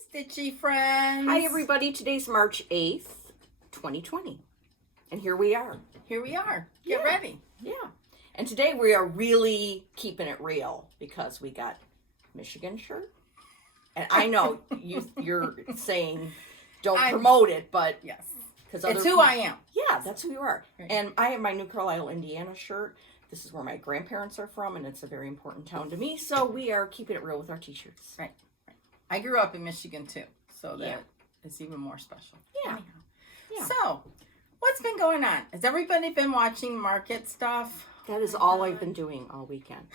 Stitchy friends. Hi everybody, today's March 8th, 2020. And here we are. Here we are. Get ready. Yeah. And today we are really keeping it real because we got Michigan shirt. And I know you're saying don't promote it, but yes. Because it's who I am. Yeah, that's who you are. Right. And I have my New Carlisle, Indiana shirt. This is where my grandparents are from, and it's a very important town to me. So we are keeping it real with our t-shirts. Right. I grew up in Michigan too, so that is even more special. Yeah. Yeah. So, what's been going on? Has everybody been watching market stuff? That is all I've been doing all weekend.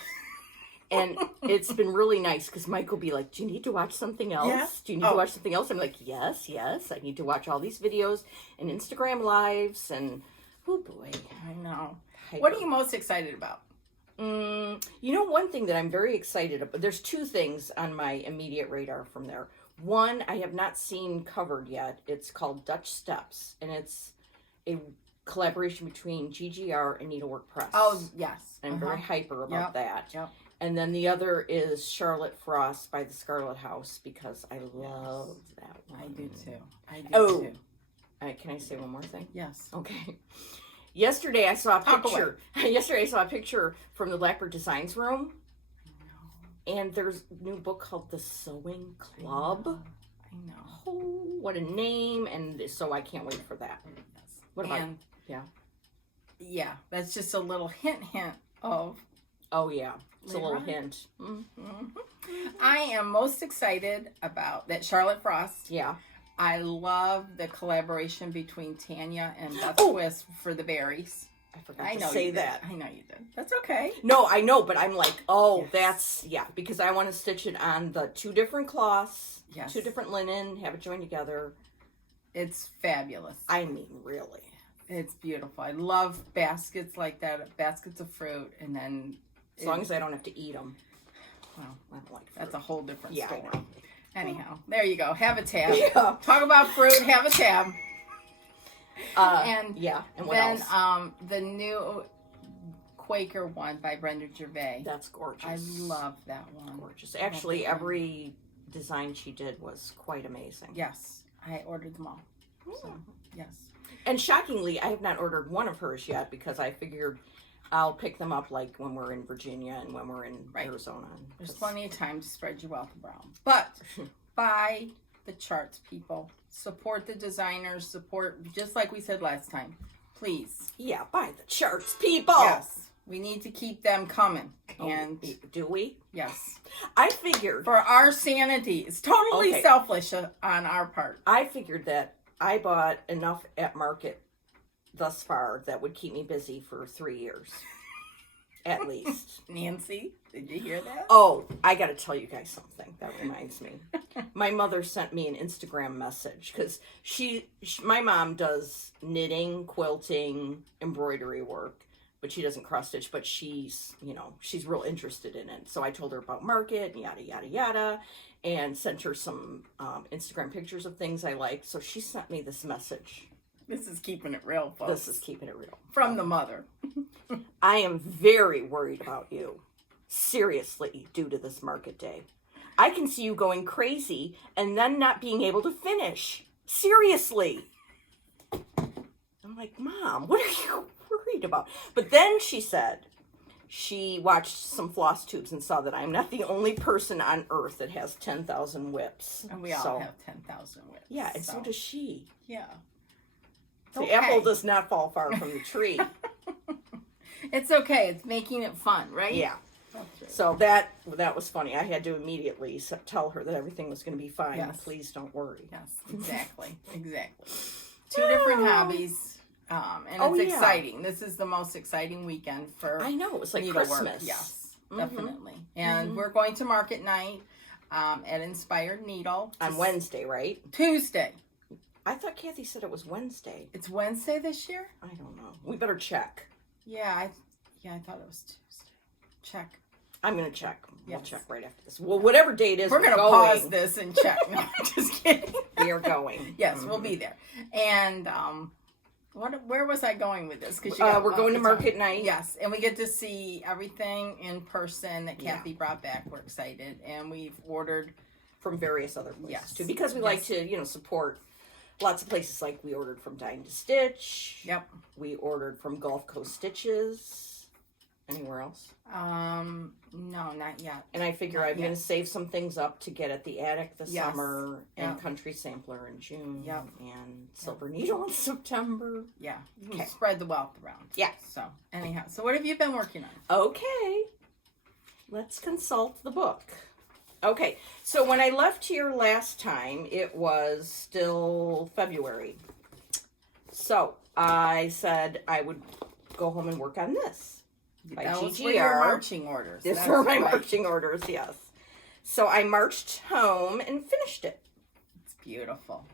And it's been really nice because Mike will be like, do you need to watch something else? Yes. Do you need to watch something else? I'm like, yes. I need to watch all these videos and Instagram lives and, oh boy. I know. What are you most excited about? You know, one thing that I'm very excited about, there's two things on my immediate radar from there. One, I have not seen covered yet. It's called Dutch Steps, and it's a collaboration between GGR and Needlework Press. Oh, yes. And I'm very hyper about that. Yep. And then the other is Charlotte Frost by the Scarlet House, because I love that one. I do too. Can I say one more thing? Yes. Okay. Yesterday I saw a picture. Yesterday I saw a picture from the Blackbird Designs room. I know. And there's a new book called The Sewing Club. I know. Oh, what a name! And so I can't wait for that. Yes. What about? Yeah, that's just a little hint of. Oh yeah, it's a little hint. Mm-hmm. I am most excited about that Charlotte Frost. Yeah. I love the collaboration between Tanya and Beth Twist for the berries. I forgot to say that. I know you did. That's okay. No, I know, but I'm like, that's, because I want to stitch it on the two different cloths, two different linen, have it joined together. It's fabulous. I mean, really. It's beautiful. I love baskets like that, baskets of fruit, and then... As long as I don't have to eat them. Well, I don't like fruit. That's a whole different story. I know. Anyhow, there you go. Have a tab. Yeah. Talk about fruit. Have a tab. And what else? The new Quaker one by Brenda Gervais. That's gorgeous. I love that one. Gorgeous. Actually, every design she did was quite amazing. Yes, I ordered them all. So, yes. And shockingly, I have not ordered one of hers yet because I figured I'll pick them up like when we're in Virginia and when we're in Arizona. There's plenty of time to spread your wealth around. But buy the charts, people. Support the designers. Support, just like we said last time. Please. Yeah, buy the charts, people. Yes. We need to keep them coming. And do we? Yes. I figured. For our sanity. It's totally selfish on our part. I figured that I bought enough at market thus far that would keep me busy for 3 years. At least. Nancy, did you hear that? Oh, I got to tell you guys something. That reminds me. My mother sent me an Instagram message because my mom does knitting, quilting, embroidery work, but she doesn't cross stitch, but she's real interested in it. So I told her about market and yada, yada, yada, and sent her some Instagram pictures of things I liked. So she sent me this message. This is keeping it real, folks. This is keeping it real. From the mother. I am very worried about you. Seriously, due to this market day. I can see you going crazy and then not being able to finish. Seriously. I'm like, Mom, what are you worried about? But then she said she watched some floss tubes and saw that I'm not the only person on earth that has 10,000 whips. And we all have 10,000 whips. Yeah, and so does she. Yeah. The apple does not fall far from the tree. It's okay. It's making it fun, right? Yeah. Right. So that was funny. I had to immediately tell her that everything was going to be fine. Yes. Please don't worry. Yes, exactly. Two different hobbies, and it's exciting. This is the most exciting weekend for I know. It's like Needlework. Christmas. Yes, definitely. And we're going to market night at Inspired Needle. On Wednesday, right? Tuesday. I thought Kathy said it was Wednesday. It's Wednesday this year? I don't know. We better check. Yeah, I thought it was Tuesday. Check. I'm going to check. We'll check right after this. Well, whatever date it is, we're going to pause this and check. No, just kidding. We are going. Yes, we'll be there. And where was I going with this? Because we're going to market night. Yes, and we get to see everything in person that Kathy brought back. We're excited. And we've ordered from various other places Yes. too, because we like to, you know, support lots of places. Like we ordered from Dying to Stitch. Yep. We ordered from Gulf Coast Stitches. Anywhere else? No, not yet. And I figure Not I'm going yet. to save some things up to get at the Attic this Yes. summer, and Yep. Country Sampler in June, Yep. and Silver Needle in September. Yeah. You Okay. spread the wealth around. Yeah. So, anyhow. So, what have you been working on? Okay, let's consult the book. Okay, so when I left here last time, it was still February. So I said I would go home and work on this. By That was for GGR. your marching orders. These That's were my right. marching orders, yes. So I marched home and finished it. It's beautiful.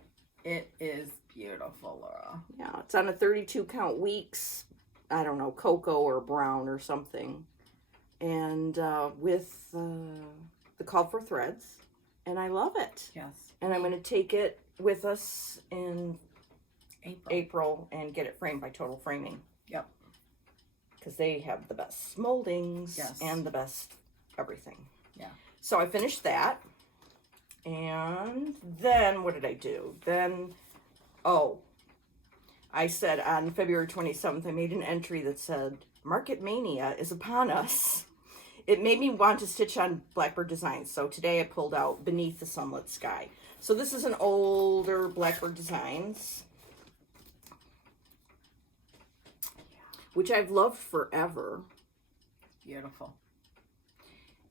It is beautiful, Laura. Yeah, it's on a 32 count weeks. I don't know, cocoa or brown or something. And with the call for threads. And I love it. Yes. And I'm going to take it with us in April. April and get it framed by Total Framing. Yep. Because they have the best moldings Yes. and the best everything. Yeah. So I finished that. And then what did I do? Then, I said on February 27th, I made an entry that said, Market Mania is upon us. It made me want to stitch on Blackbird Designs. So today I pulled out Beneath the Sunlit Sky. So this is an older Blackbird Designs, which I've loved forever. Beautiful.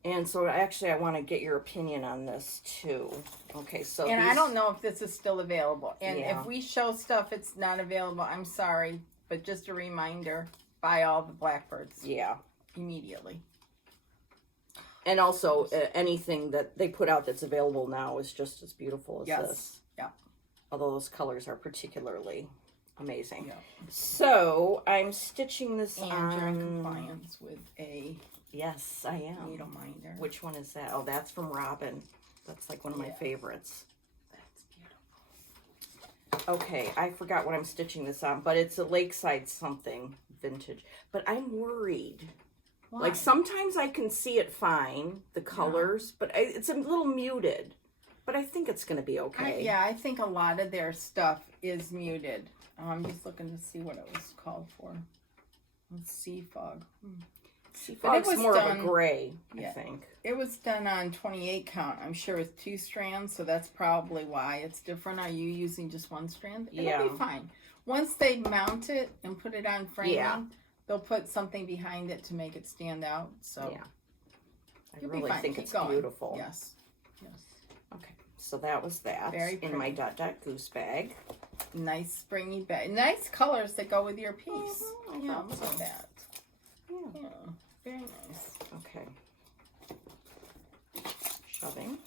And so actually I want to get your opinion on this too. Okay, so And I don't know if this is still available. And Yeah. if we show stuff it's not available, I'm sorry. But just a reminder, buy all the Blackbirds Yeah. immediately. And also anything that they put out that's available now is just as beautiful as Yes. this. Yeah. Although those colors are particularly amazing. Yeah. So I'm stitching this And on... you're in compliance with a Yes, I am. needle minder. Which one is that? Oh, that's from Robin. That's like one of my Yeah. favorites. That's beautiful. Okay, I forgot what I'm stitching this on, but it's a Lakeside something vintage. But I'm worried. Why? Like sometimes I can see it fine, the colors, but it's a little muted. But I think it's going to be okay. I think a lot of their stuff is muted. I'm just looking to see what it was called for. Sea fog. See, But it fog's was more of done- a gray, I yeah. think. It was done on 28 count, I'm sure, with 2 strands, so that's probably why it's different. Are you using just 1 strand? It'll Yeah. be fine. Once they mount it and put it on framing, Yeah. they'll put something behind it to make it stand out. So Yeah. I you'll be really fine. think Keep it's going. beautiful. Yes. Yes. Okay, so that was that Very in my pretty. Goose bag. Nice springy bag. Nice colors that go with your piece. Mhm, I Yeah, thought look so. at that. Yeah. Yeah. Very nice. Okay. Shoving.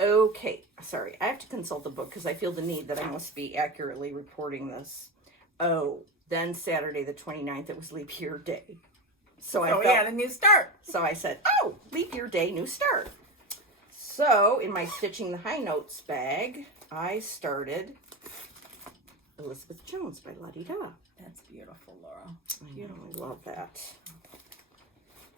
Okay, sorry. I have to consult the book because I feel the need that I must be accurately reporting this. Oh, then Saturday the 29th, it was leap year day. So I So we felt, had a new start. so I said, oh, leap year day, new start. So in my Stitching the High Notes bag, I started Elizabeth Jones by La Di Da. That's beautiful, Laura. I love that.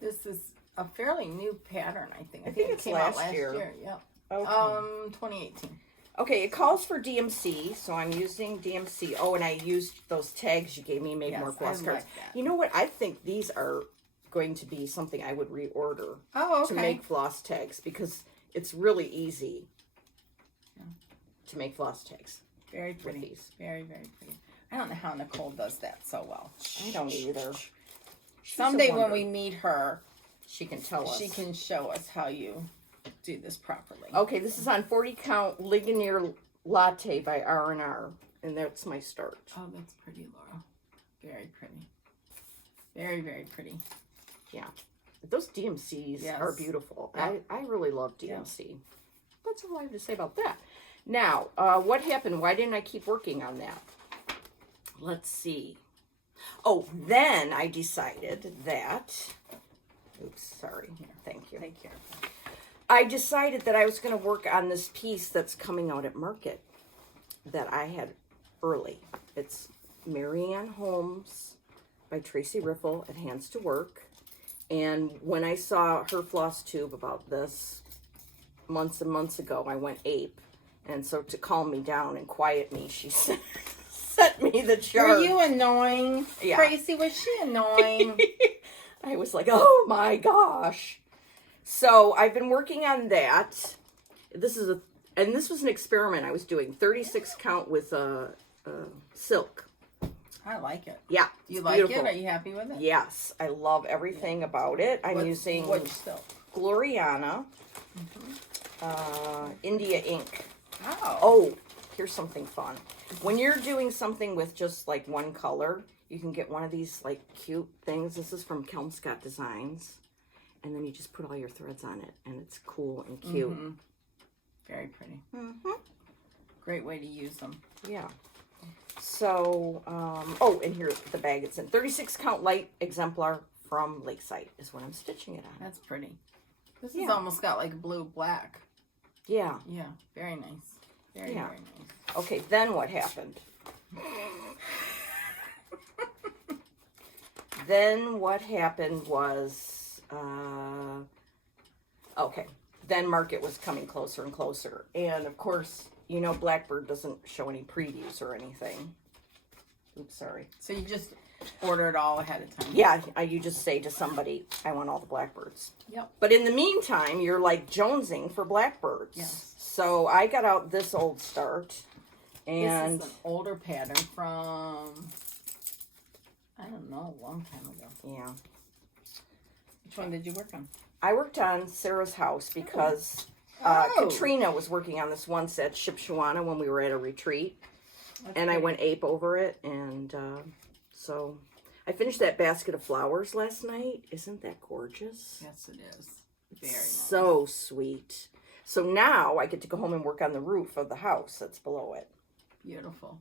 This is a fairly new pattern, I think. I think it it's came out last year. Yeah. Okay. 2018. Okay, it calls for DMC, so I'm using DMC. Oh, and I used those tags you gave me and made Yes, more I gloss like cards. that. You know what? I think these are going to be something I would reorder Oh, okay. to make floss tags because it's really easy to make floss tags. Very pretty. these. Very, very pretty. I don't know how Nicole does that so well. I don't either. She's a Someday when wonder. we meet her, She can tell us. she can show us how you do this properly. Okay, this is on 40 count Ligonier Latte by R&R, and that's my start. Oh, that's pretty, Laura. Very pretty. Very, very pretty. Yeah. Those DMCs Yes. are beautiful. Yeah. I really love DMC. That's all I have to say about that. Now, what happened? Why didn't I keep working on that? Let's see. Oh, then I decided that... Oops, sorry. Thank you. Take care. I decided that I was going to work on this piece that's coming out at market that I had early. It's Marianne Holmes by Tracy Riffle at Hands to Work. And when I saw her floss tube about this, months and months ago, I went ape. And so to calm me down and quiet me, she sent me the chart. Were you annoying? Yeah. Tracy, was she annoying? I was like, oh my gosh. So I've been working on that. This was an experiment I was doing. 36 count with silk. I like it. Yeah. Do you like it? Are you happy with it? Yes. I love everything about it. I'm using which silk? Gloriana, India ink. Oh, here's something fun. When you're doing something with just like one color, you can get one of these like cute things. This is from Lemont Designs. And then you just put all your threads on it, and it's cool and cute. Mm-hmm. Very pretty. Great way to use them. Yeah. So, and here's the bag it's in. 36 count light exemplar from Lakeside is what I'm stitching it on. That's pretty. This has almost got like blue-black. Yeah. Yeah, very nice. Very nice. Okay, then what happened? Then what happened was, then market was coming closer and closer. And of course, you know, Blackbird doesn't show any previews or anything. Oops, sorry. So you just order it all ahead of time? Yeah, you just say to somebody, I want all the Blackbirds. Yep. But in the meantime, you're like jonesing for Blackbirds. Yes. So I got out this old start. And this is an older pattern from, I don't know, a long time ago. yeah. Which one did you work on? I worked on Sarah's house because Katrina was working on this once at Shipshawana when we were at a retreat. I went ape over it. And so I finished that basket of flowers last night. Isn't that gorgeous? Yes, it is. Very nice. So sweet. So now I get to go home and work on the roof of the house that's below it. Beautiful.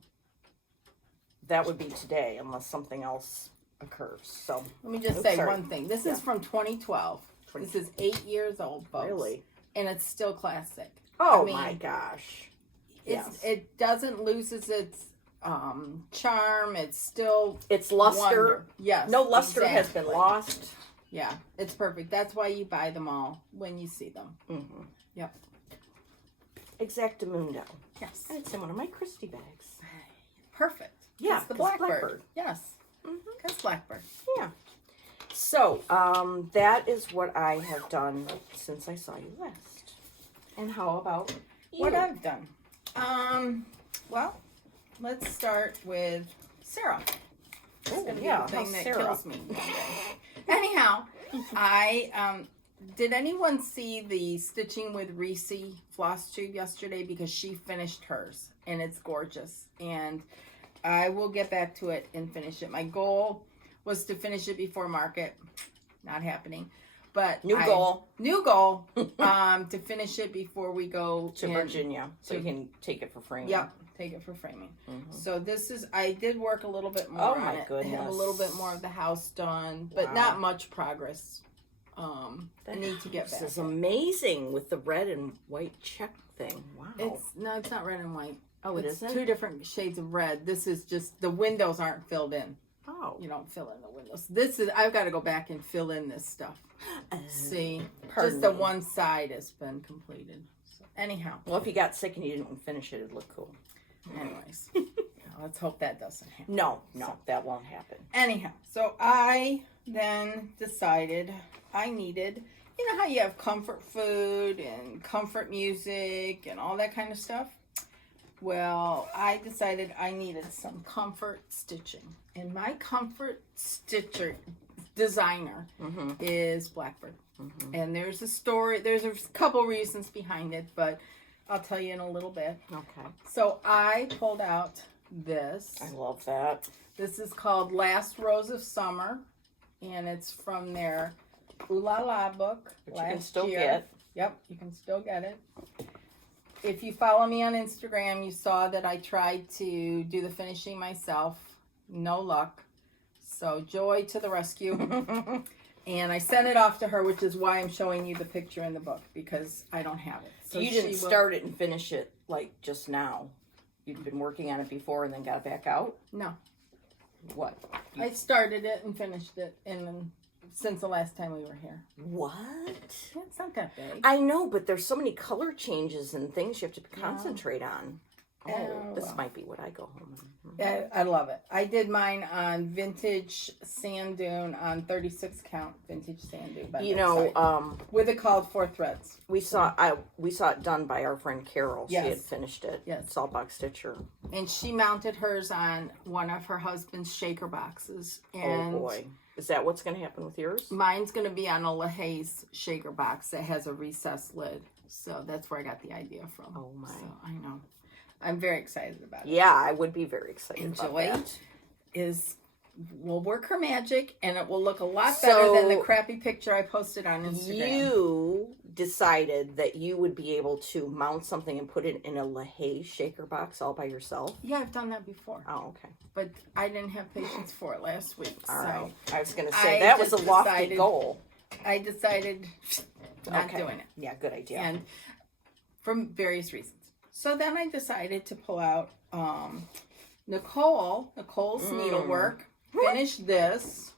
That would be today unless something else occurs. So let me just say one thing. This is from 2012. This is 8 years old, folks. Really? And it's still classic. Oh, my gosh. It doesn't lose its charm. It's still its luster. Wonder. Yes. No luster has been lost. Yeah, it's perfect. That's why you buy them all when you see them. Mm-hmm. Yep. Exactamundo. Yes. And it's in one of my Christie bags. Perfect. Yeah, it's the Blackbird. Yes. That's Blackbird. Yeah. So, that is what I have done since I saw you last. And how about you? What I've done? Well, let's start with Sarah. Oh, It's yeah, the thing how's that Sarah? kills me. Anyhow, I did anyone see the Stitching with Reese floss tube yesterday? Because she finished hers, and it's gorgeous. And I will get back to it and finish it. My goal was to finish it before market. Not happening. But New goal to finish it before we go to Virginia, so you can take it for framing. Yep, take it for framing. So this is, I did work a little bit more on it. Goodness. I have a little bit more of the house done, but not much progress. I need to get back. This is amazing with the red and white check thing. Wow. It's not red and white. Oh, it isn't? Two different shades of red. This is just, the windows aren't filled in. Oh. You don't fill in the windows. I've got to go back and fill in this stuff. See, just the one side has been completed. So, anyhow. Well, if you got sick and you didn't finish it, it'd look cool. Anyways. Let's hope that doesn't happen. No, that won't happen. Anyhow, so I then decided I needed, you know how you have comfort food and comfort music and all that kind of stuff? Well, I decided I needed some comfort stitching. And my comfort stitcher designer is Blackbird. And there's a story, there's a couple reasons behind it, but I'll tell you in a little bit. Okay. So I pulled out this. I love that. This is called Last Rose of Summer, and it's from their Ooh La La book. Which you can still get. Yep, you can still get it. If you follow me on Instagram, you saw that I tried to do the finishing myself. No luck. So Joy to the rescue. And I sent it off to her, which is why I'm showing you the picture in the book, because I don't have it. So you didn't start it and finish it like just now. You'd been working on it before and then got it back out? No. What? I started it and finished it and then since the last time we were here. What? Yeah, it's not that big. I know, but there's so many color changes and things you have to concentrate on. Oh, this might be what I go home on. Yeah, I love it. I did mine on vintage sand dune on 36 count vintage sand dune. You know, with the called for threads. We saw it done by our friend Carol. Yes. She had finished it. Yes. Saltbox Stitcher. And she mounted hers on one of her husband's shaker boxes. And oh boy. Is that what's going to happen with yours? Mine's going to be on a LaHaye's shaker box that has a recessed lid. So that's where I got the idea from. Oh my. So I know. I'm very excited about it. Yeah, I would be very excited about that. Will work her magic, and it will look a lot better than the crappy picture I posted on Instagram. You decided that you would be able to mount something and put it in a LaHaye shaker box all by yourself? Yeah, I've done that before. Oh, okay. But I didn't have patience for it last week. All right. So I was going to say, that was a lofty goal. I decided not doing it. Yeah, good idea. And from various reasons. So then I decided to pull out Nicole's Needlework. Finish this.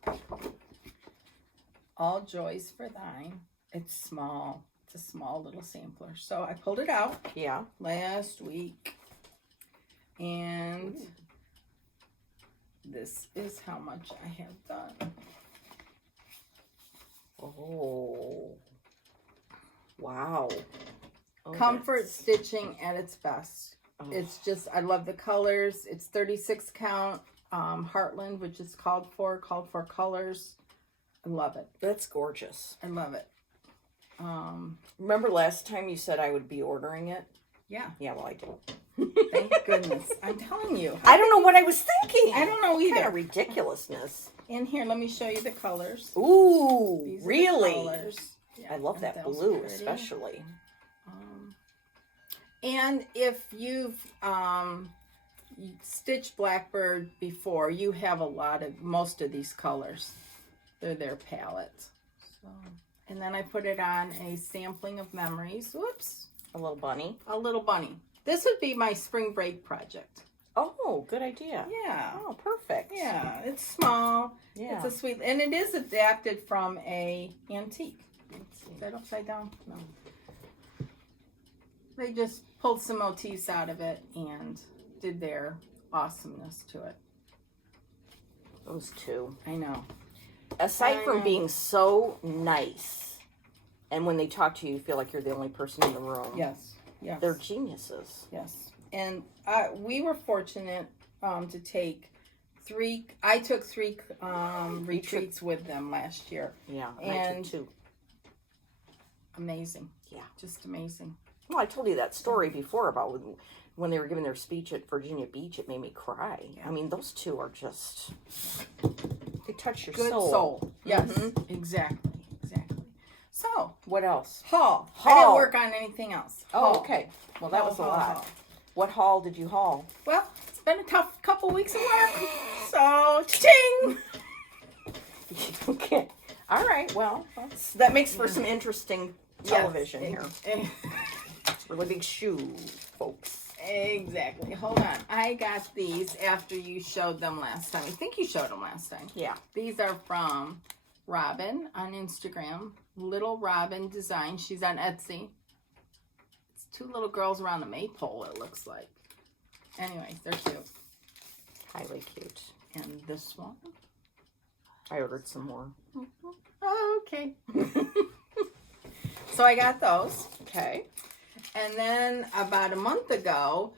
All Joys for Thine. It's small. It's a small little sampler. So I pulled it out. Yeah. Last week. And this is how much I have done. Oh. Wow. Oh, Comfort stitching at its best. Oh. It's just, I love the colors. It's 36 count Heartland, which is called for colors. I love it. That's gorgeous. I love it. Remember last time you said I would be ordering it? Yeah. Yeah, well, I do. Thank goodness. I'm telling you. I don't know what I was thinking. I don't know either. Kind of ridiculousness. And here, let me show you the colors. Ooh, These really? Are the colors. Yeah, I love that blue, especially. And if you've stitched Blackbird before, you have most of these colors. They're their palette. So, and then I put it on a sampling of memories. Whoops. A little bunny. A little bunny. This would be my spring break project. Oh, good idea. Yeah. Oh, perfect. Yeah, it's small. Yeah. It's a sweet, and it is adapted from a antique. Is that upside down? No. They just pulled some motifs out of it and did their awesomeness to it. Those two. I know. Aside from being so nice, and when they talk to you, you feel like you're the only person in the room. Yes. Yes. They're geniuses. Yes. And we were fortunate to take I took three retreats with them last year. Yeah, and I took two. Amazing. Yeah. Just amazing. Well, I told you that story before about when they were giving their speech at Virginia Beach. It made me cry. Yeah. I mean, those two are just, they touch your soul. Yes, exactly. So, what else? Haul. I didn't work on anything else. Oh, okay. Well, that was a lot. Haul. What haul did you haul? Well, it's been a tough couple weeks of work. So, ching! Okay. All right. Well, that makes for some interesting television here. It's really big shoe, folks. Exactly. Hold on. I got these after you showed them last time. I think you showed them last time. Yeah. These are from Robin on Instagram. Little Robin Design. She's on Etsy. It's two little girls around the maypole, it looks like. Anyways, they're cute. Highly cute. And this one. I ordered some more. Oh, okay. So I got those. Okay. And then about a month ago,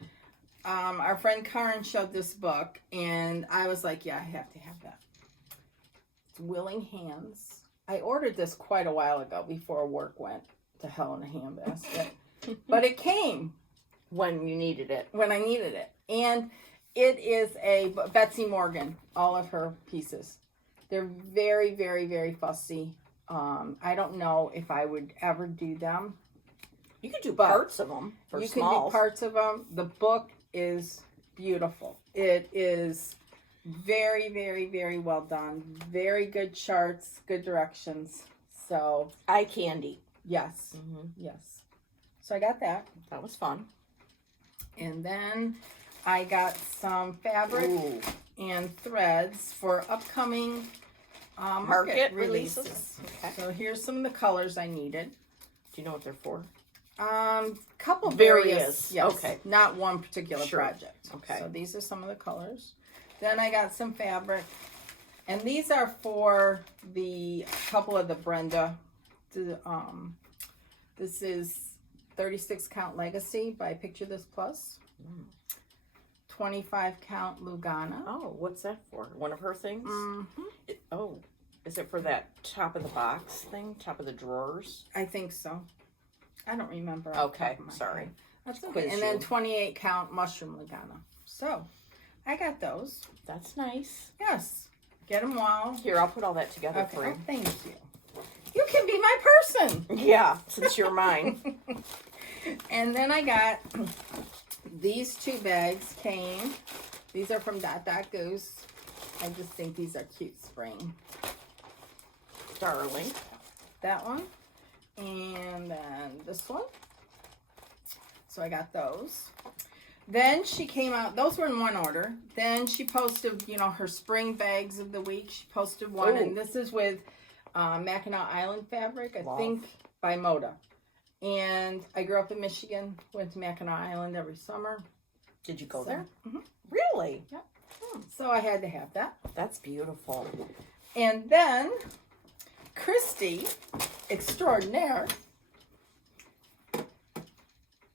our friend Karen showed this book, and I was like, yeah, I have to have that. It's Willing Hands. I ordered this quite a while ago before work went to hell in a handbasket. But it came. When you needed it. When I needed it. And it is a Betsy Morgan, all of her pieces. They're very, very, very fussy. I don't know if I would ever do them. You could do parts of them. You can do parts of them. The book is beautiful. It is very, very, very well done. Very good charts, good directions. So eye candy. Yes. Yes. So I got that. That was fun. And then I got some fabric and threads for upcoming Market releases. Okay. So here's some of the colors I needed. Do you know what they're for? Couple Various. Yes. Okay. Not one particular Sure. project. Okay. So these are some of the colors. Then I got some fabric. And these are for the couple of the Brenda. This is 36 count Legacy by Picture This Plus. 25 count Lugana. Oh, what's that for? One of her things? Mm-hmm. Is it for that top of the box thing? Top of the drawers? I think so. I don't remember. Okay, sorry. That's okay. And then 28 count Mushroom Lugana. So, I got those. That's nice. Yes. Get them while. Here, I'll put all that together Okay. for you. Oh, thank you. You can be my person. Yeah, since you're mine. And then I got these 2 bags came. These are from Dot Dot Goose. I just think these are cute spring. Darling. That one. And then this one. So I got those. Then she came out, those were in one order. Then she posted, her spring bags of the week. She posted one, and this is with Mackinac Island fabric, I think by Moda. And I grew up in Michigan, went to Mackinac Island every summer. Did you go there? Mm-hmm. Really? Yeah. So I had to have that. That's beautiful. And then Christy Extraordinaire.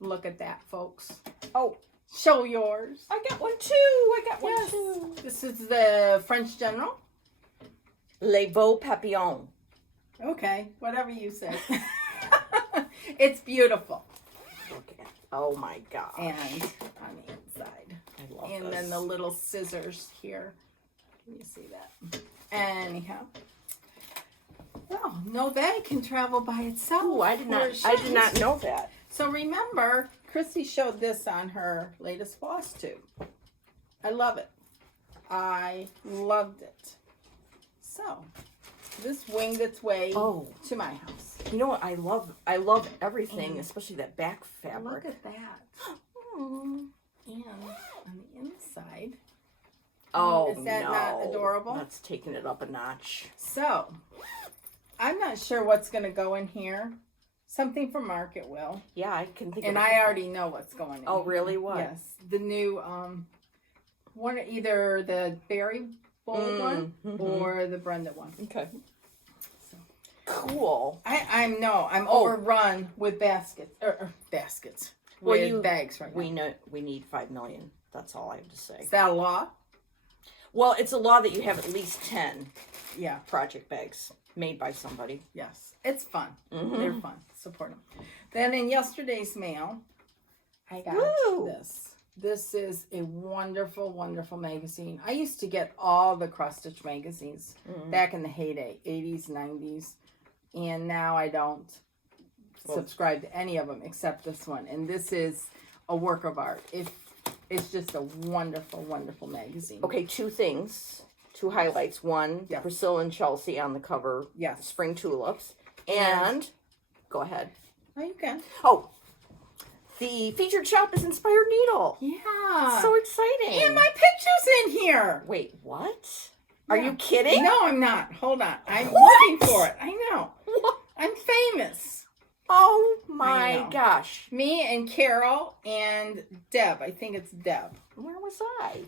Look at that, folks. Oh, show yours. I got one too. One too. This is the French General. Les Beaux Papillons. Okay, whatever you say. It's beautiful. Okay. Oh my god. And on the inside. I love and this. then the little scissors here. Can you see that? Anyhow. Well, no bag can travel by itself. Oh, I did not know that. So remember, Christy showed this on her latest floss tube. I love it. I loved it. So, this winged its way to my house. You know what? I love everything, especially that back fabric. Look at that. And on the inside. Oh, is that not adorable? That's taking it up a notch. So, I'm not sure what's going to go in here. Something from Market will. Yeah, I can think of it. And I already know what's going in. Oh, really? What? Yes. The new, one, either the Berry Bold one or the Brenda one. Okay. So. Cool. I'm overrun with baskets. Baskets. With bags right now. We need 5 million. That's all I have to say. Is that a law? Well, it's a law that you have at least 10 project bags made by somebody. Yes. It's fun. They're fun. Support them. Then in yesterday's mail, I got this. This is a wonderful, wonderful magazine. I used to get all the cross-stitch magazines back in the heyday, 80s, 90s. And now I don't subscribe to any of them except this one. And this is a work of art. It's just a wonderful, wonderful magazine. Okay, 2 things. 2 highlights. One, Priscilla and Chelsea on the cover. Yes. Spring tulips. And, go ahead. Oh, you can. Oh, the featured shop is Inspired Needle. Yeah. So exciting. And my picture's in here. Wait, what? Are you kidding? No, I'm not. Hold on. I'm looking for it. I know. What? I'm famous. Oh my gosh. Me and Carol and Deb. I think it's Deb. Where was I?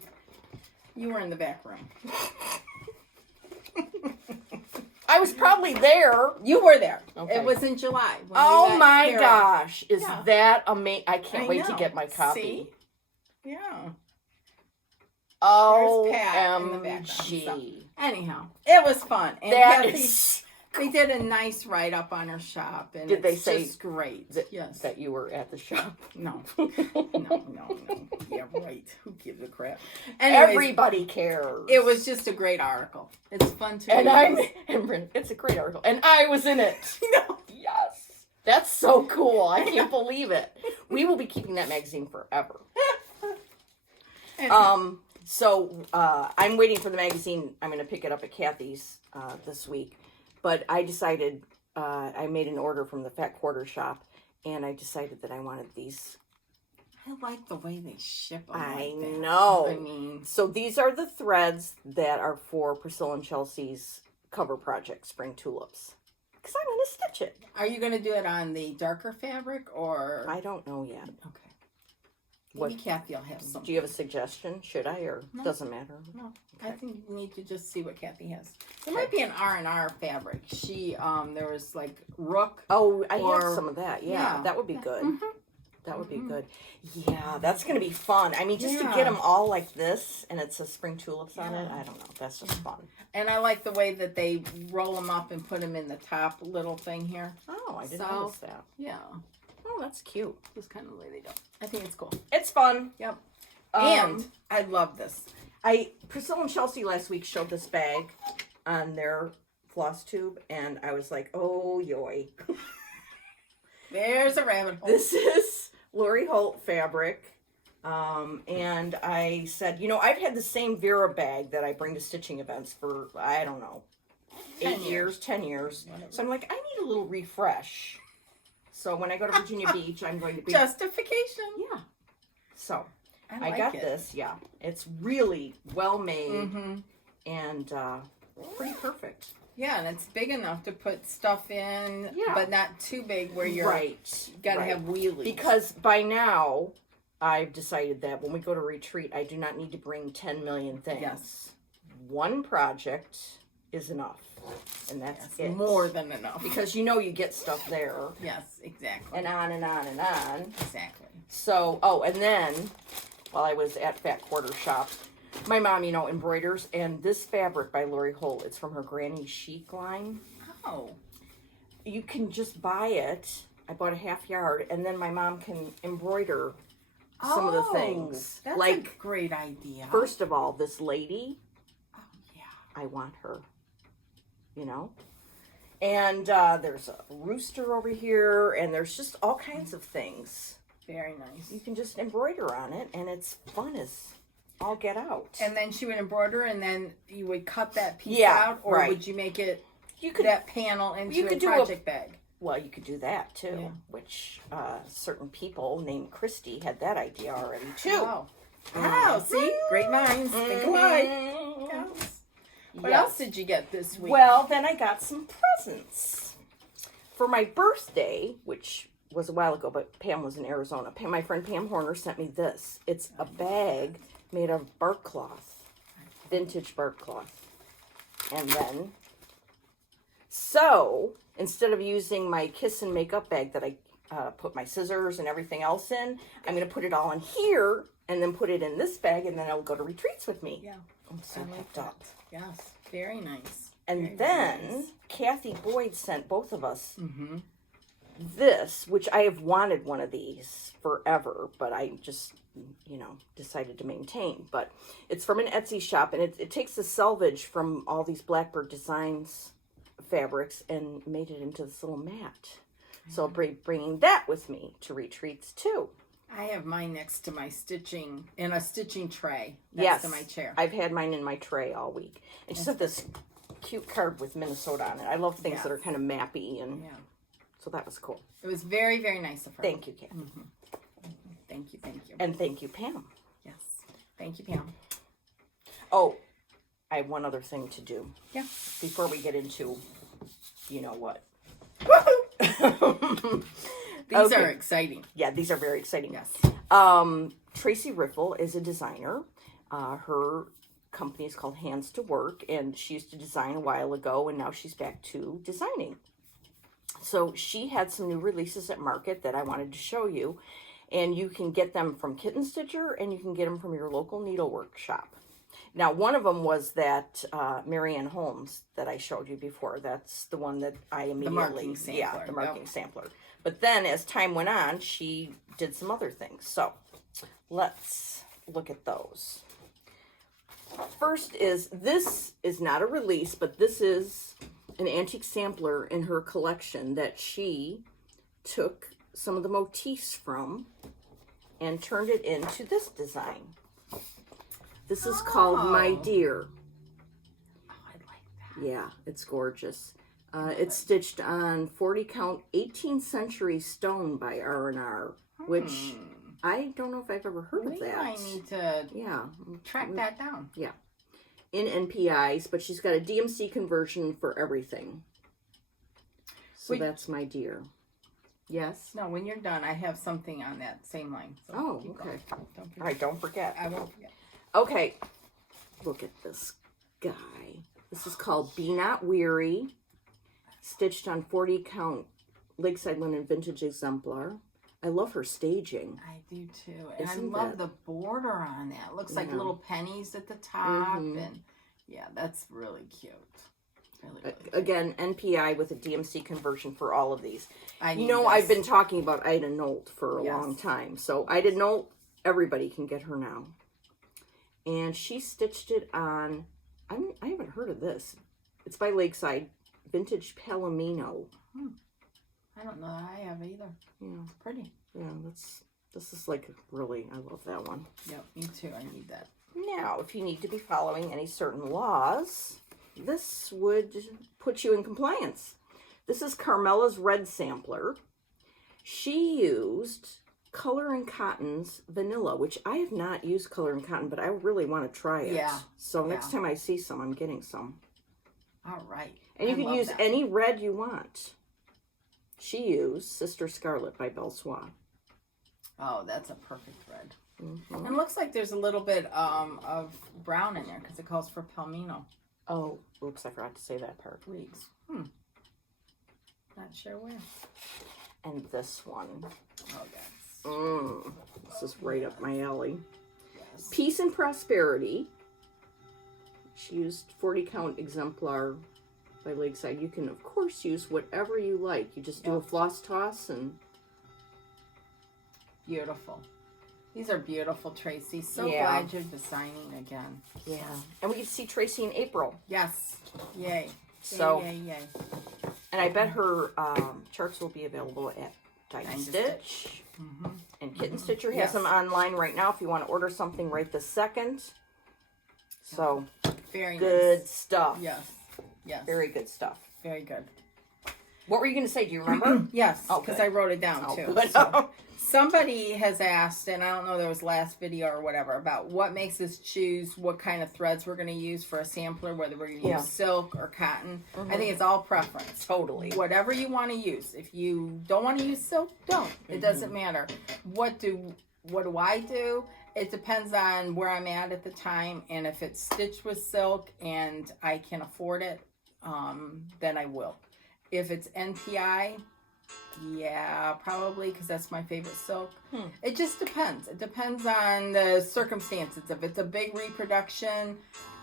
You were in the back room. I was probably there. You were there. Okay. It was in July. Oh my gosh. Is that amazing? I can't wait to get my copy. See? Yeah. OMG. Anyhow, it was fun. And That Kathy, is... they did a nice write-up on her shop. And did they say just great? Yes. That you were at the shop? No. No. Yeah, right. Who gives a crap? Anyways, everybody cares. It was just a great article. It's fun to read. It's a great article. And I was in it. No. Yes. That's so cool. I can't believe it. We will be keeping that magazine forever. So I'm waiting for the magazine. I'm going to pick it up at Kathy's this week. But I decided, I made an order from the Fat Quarter Shop, and I decided that I wanted these. I like the way they ship them. I like know. I mean, so these are the threads that are for Priscilla and Chelsea's cover project, Spring Tulips. Because I'm going to stitch it. Are you going to do it on the darker fabric or? I don't know yet. Okay. Maybe Kathy will have something. Do you have a suggestion? Should I, or No. doesn't matter? No, Okay. I think you need to just see what Kathy has. There might be an R&R fabric. She, there was like rook. Oh, I Or- have some of that. Yeah, Yeah. that would be good. Mhm. That would be Mhm. good. Yeah, that's going to be fun. I mean, just to get them all like this, and it says Spring Tulips on it, Yeah. I don't know. That's just fun. And I like the way that they roll them up and put them in the top little thing here. Oh, I didn't So- notice that. Yeah, Oh, that's cute. just kind of the way they do it. I think it's cool. It's fun. Yep. Um, And I love this. Priscilla and Chelsea last week showed this bag on their floss tube, and I was like, oh, yoy. There's a rabbit hole. This is Lori Holt fabric. And I said, you know, I've had the same Vera bag that I bring to stitching events for, I don't know, 10 8 years, 10 years. Whatever. So I'm like, I need a little refresh. So when I go to Virginia Beach, I'm going to be... Justification. Yeah. So I I like got it. this, yeah. It's really well made Mm-hmm. and pretty perfect. Yeah, and it's big enough to put stuff in, Yeah. but not too big where you're Right. gotta right. have wheelies. Because by now, I've decided that when we go to retreat, I do not need to bring 10 million things. Yes. One project is enough. And that's Yes, it. more than enough. Because you know you get stuff there. Yes, exactly. And on and on and on. Exactly. So, oh, and then, while I was at Fat Quarter Shop, my mom, you know, embroiders. And this fabric by Lori Holt, it's from her Granny Chic line. Oh. You can just buy it. I bought a half yard. And then my mom can embroider some of the things. That's like, a great idea. first of all, this lady, Oh, yeah. I want her, you know? And there's a rooster over here, and there's just all kinds of things. Very nice. You can just embroider on it, and it's fun as all get out. And then she would embroider, and then you would cut that piece Yeah, out, or right. would you make it you could, that panel into you a could do a- project bag? well, you could do that too, Yeah. which certain people named Christy had that idea already too. Oh. Wow, see? Great minds. Think alike. Mhm. Yes. What Yes. else did you get this week? Well, then I got some presents. For my birthday, which was a while ago, but Pam was in Arizona. My friend Pam Horner sent me this. It's a bag made of bark cloth, vintage bark cloth. And then, so, instead of using my kiss and makeup bag that I put my scissors and everything else in, I'm going to put it all in here and then put it in this bag, and then I'll go to retreats with me. Yeah. I'm so I like hooked that. up. Yes. Very nice. And Very then nice. Kathy Boyd sent both of us Mm-hmm. this, which I have wanted one of these forever, but I just, you know, decided to maintain. But it's from an Etsy shop, and it takes the selvage from all these Blackbird Designs fabrics and made it into this little mat. So I'll be bringing that with me to retreats too. I have mine next to my stitching, in a stitching tray next Yes, to my chair. I've had mine in my tray all week. And she sent this cute card with Minnesota on it. I love things Yeah. that are kind of mappy, and Yeah. so that was cool. It was very, very nice of her. Thank you, Kathy. Thank you, thank you. And thank you, Pam. Yes. Thank you, Pam. Oh, I have one other thing to do. Yeah. Before we get into, you know what. Woohoo! These Okay. are exciting. Yeah, these are very exciting. Yes. Tracy Riffle is a designer. Her company is called Hands to Work, and she used to design a while ago, and now she's back to designing. So she had some new releases at market that I wanted to show you, and you can get them from Kitten Stitcher, and you can get them from your local needlework shop. Now, one of them was that Marianne Holmes that I showed you before. That's the one that I immediately... marking sampler, Yeah, the marking yep. sampler. But then, as time went on, she did some other things. So, let's look at those. First is, this is not a release, but this is an antique sampler in her collection that she took some of the motifs from and turned it into this design. This is called My Oh. Dear. Oh, I like that. Yeah, it's gorgeous. It's stitched on 40 count 18th century stone by R&R, which I don't know if I've ever heard of We that. might need to Yeah, track that down. in NPIs, but she's got a DMC conversion for everything. So that's my dear. Yes? No, when you're done, I have something on that same line. So Oh, okay. All right, don't forget. I won't forget. Okay. Look at this guy. This is called Be Not Weary. Stitched on 40 count Lakeside Linen Vintage Exemplar. I love her staging. I do too. And Isn't I love the border on that. It looks like little pennies at the top. And yeah, that's really cute. Really Again, NPI with a DMC conversion for all of these. You know, I've been talking about Ida Nolt for a long time. So Ida Nolt, everybody can get her now. And she stitched it on, I haven't heard of this. It's by Lakeside, Vintage Palomino. I don't know that I have either. Yeah. It's pretty. Yeah, this is like really, I love that one. Yep, me too. I need that. Now, if you need to be following any certain laws, this would put you in compliance. This is Carmela's Red Sampler. She used Color and Cotton's Vanilla, which I have not used Color and Cotton, but I really want to try it. Yeah. So next time I see some, I'm getting some. All right. And you can use any red you want. She used Sister Scarlet by Belsois. Oh, that's a perfect red. And it looks like there's a little bit of brown in there because it calls for Palomino. Oh, oops, I forgot to say that part. Leaves. Not sure where. And this one. Oh, that's... This is right up my alley. Yes. Peace and Prosperity. She used 40 count exemplar by Lakeside. You can, of course, use whatever you like. You just do a floss toss and... Beautiful. These are beautiful, Tracy. So glad you're designing again. Yeah. And we get to see Tracy in April. Yes. Yay. So, yay. And I bet her charts will be available at Dine Stitch. And Kitten Stitcher has them online right now if you want to order something right this second. So, very good stuff. Yes. Yes. Very good stuff. Very good. What were you going to say? Do you remember? Yes, because I wrote it down too. So, somebody has asked, and I don't know, there was last video or whatever, about what makes us choose what kind of threads we're going to use for a sampler, whether we're going to use silk or cotton. I think it's all preference. Totally. Whatever you want to use. If you don't want to use silk, don't. It doesn't matter. What do I do? It depends on where I'm at the time, and if it's stitched with silk and I can afford it, then I will. If it's NPI, yeah, probably, because that's my favorite silk. It just depends. It depends on the circumstances. If it's a big reproduction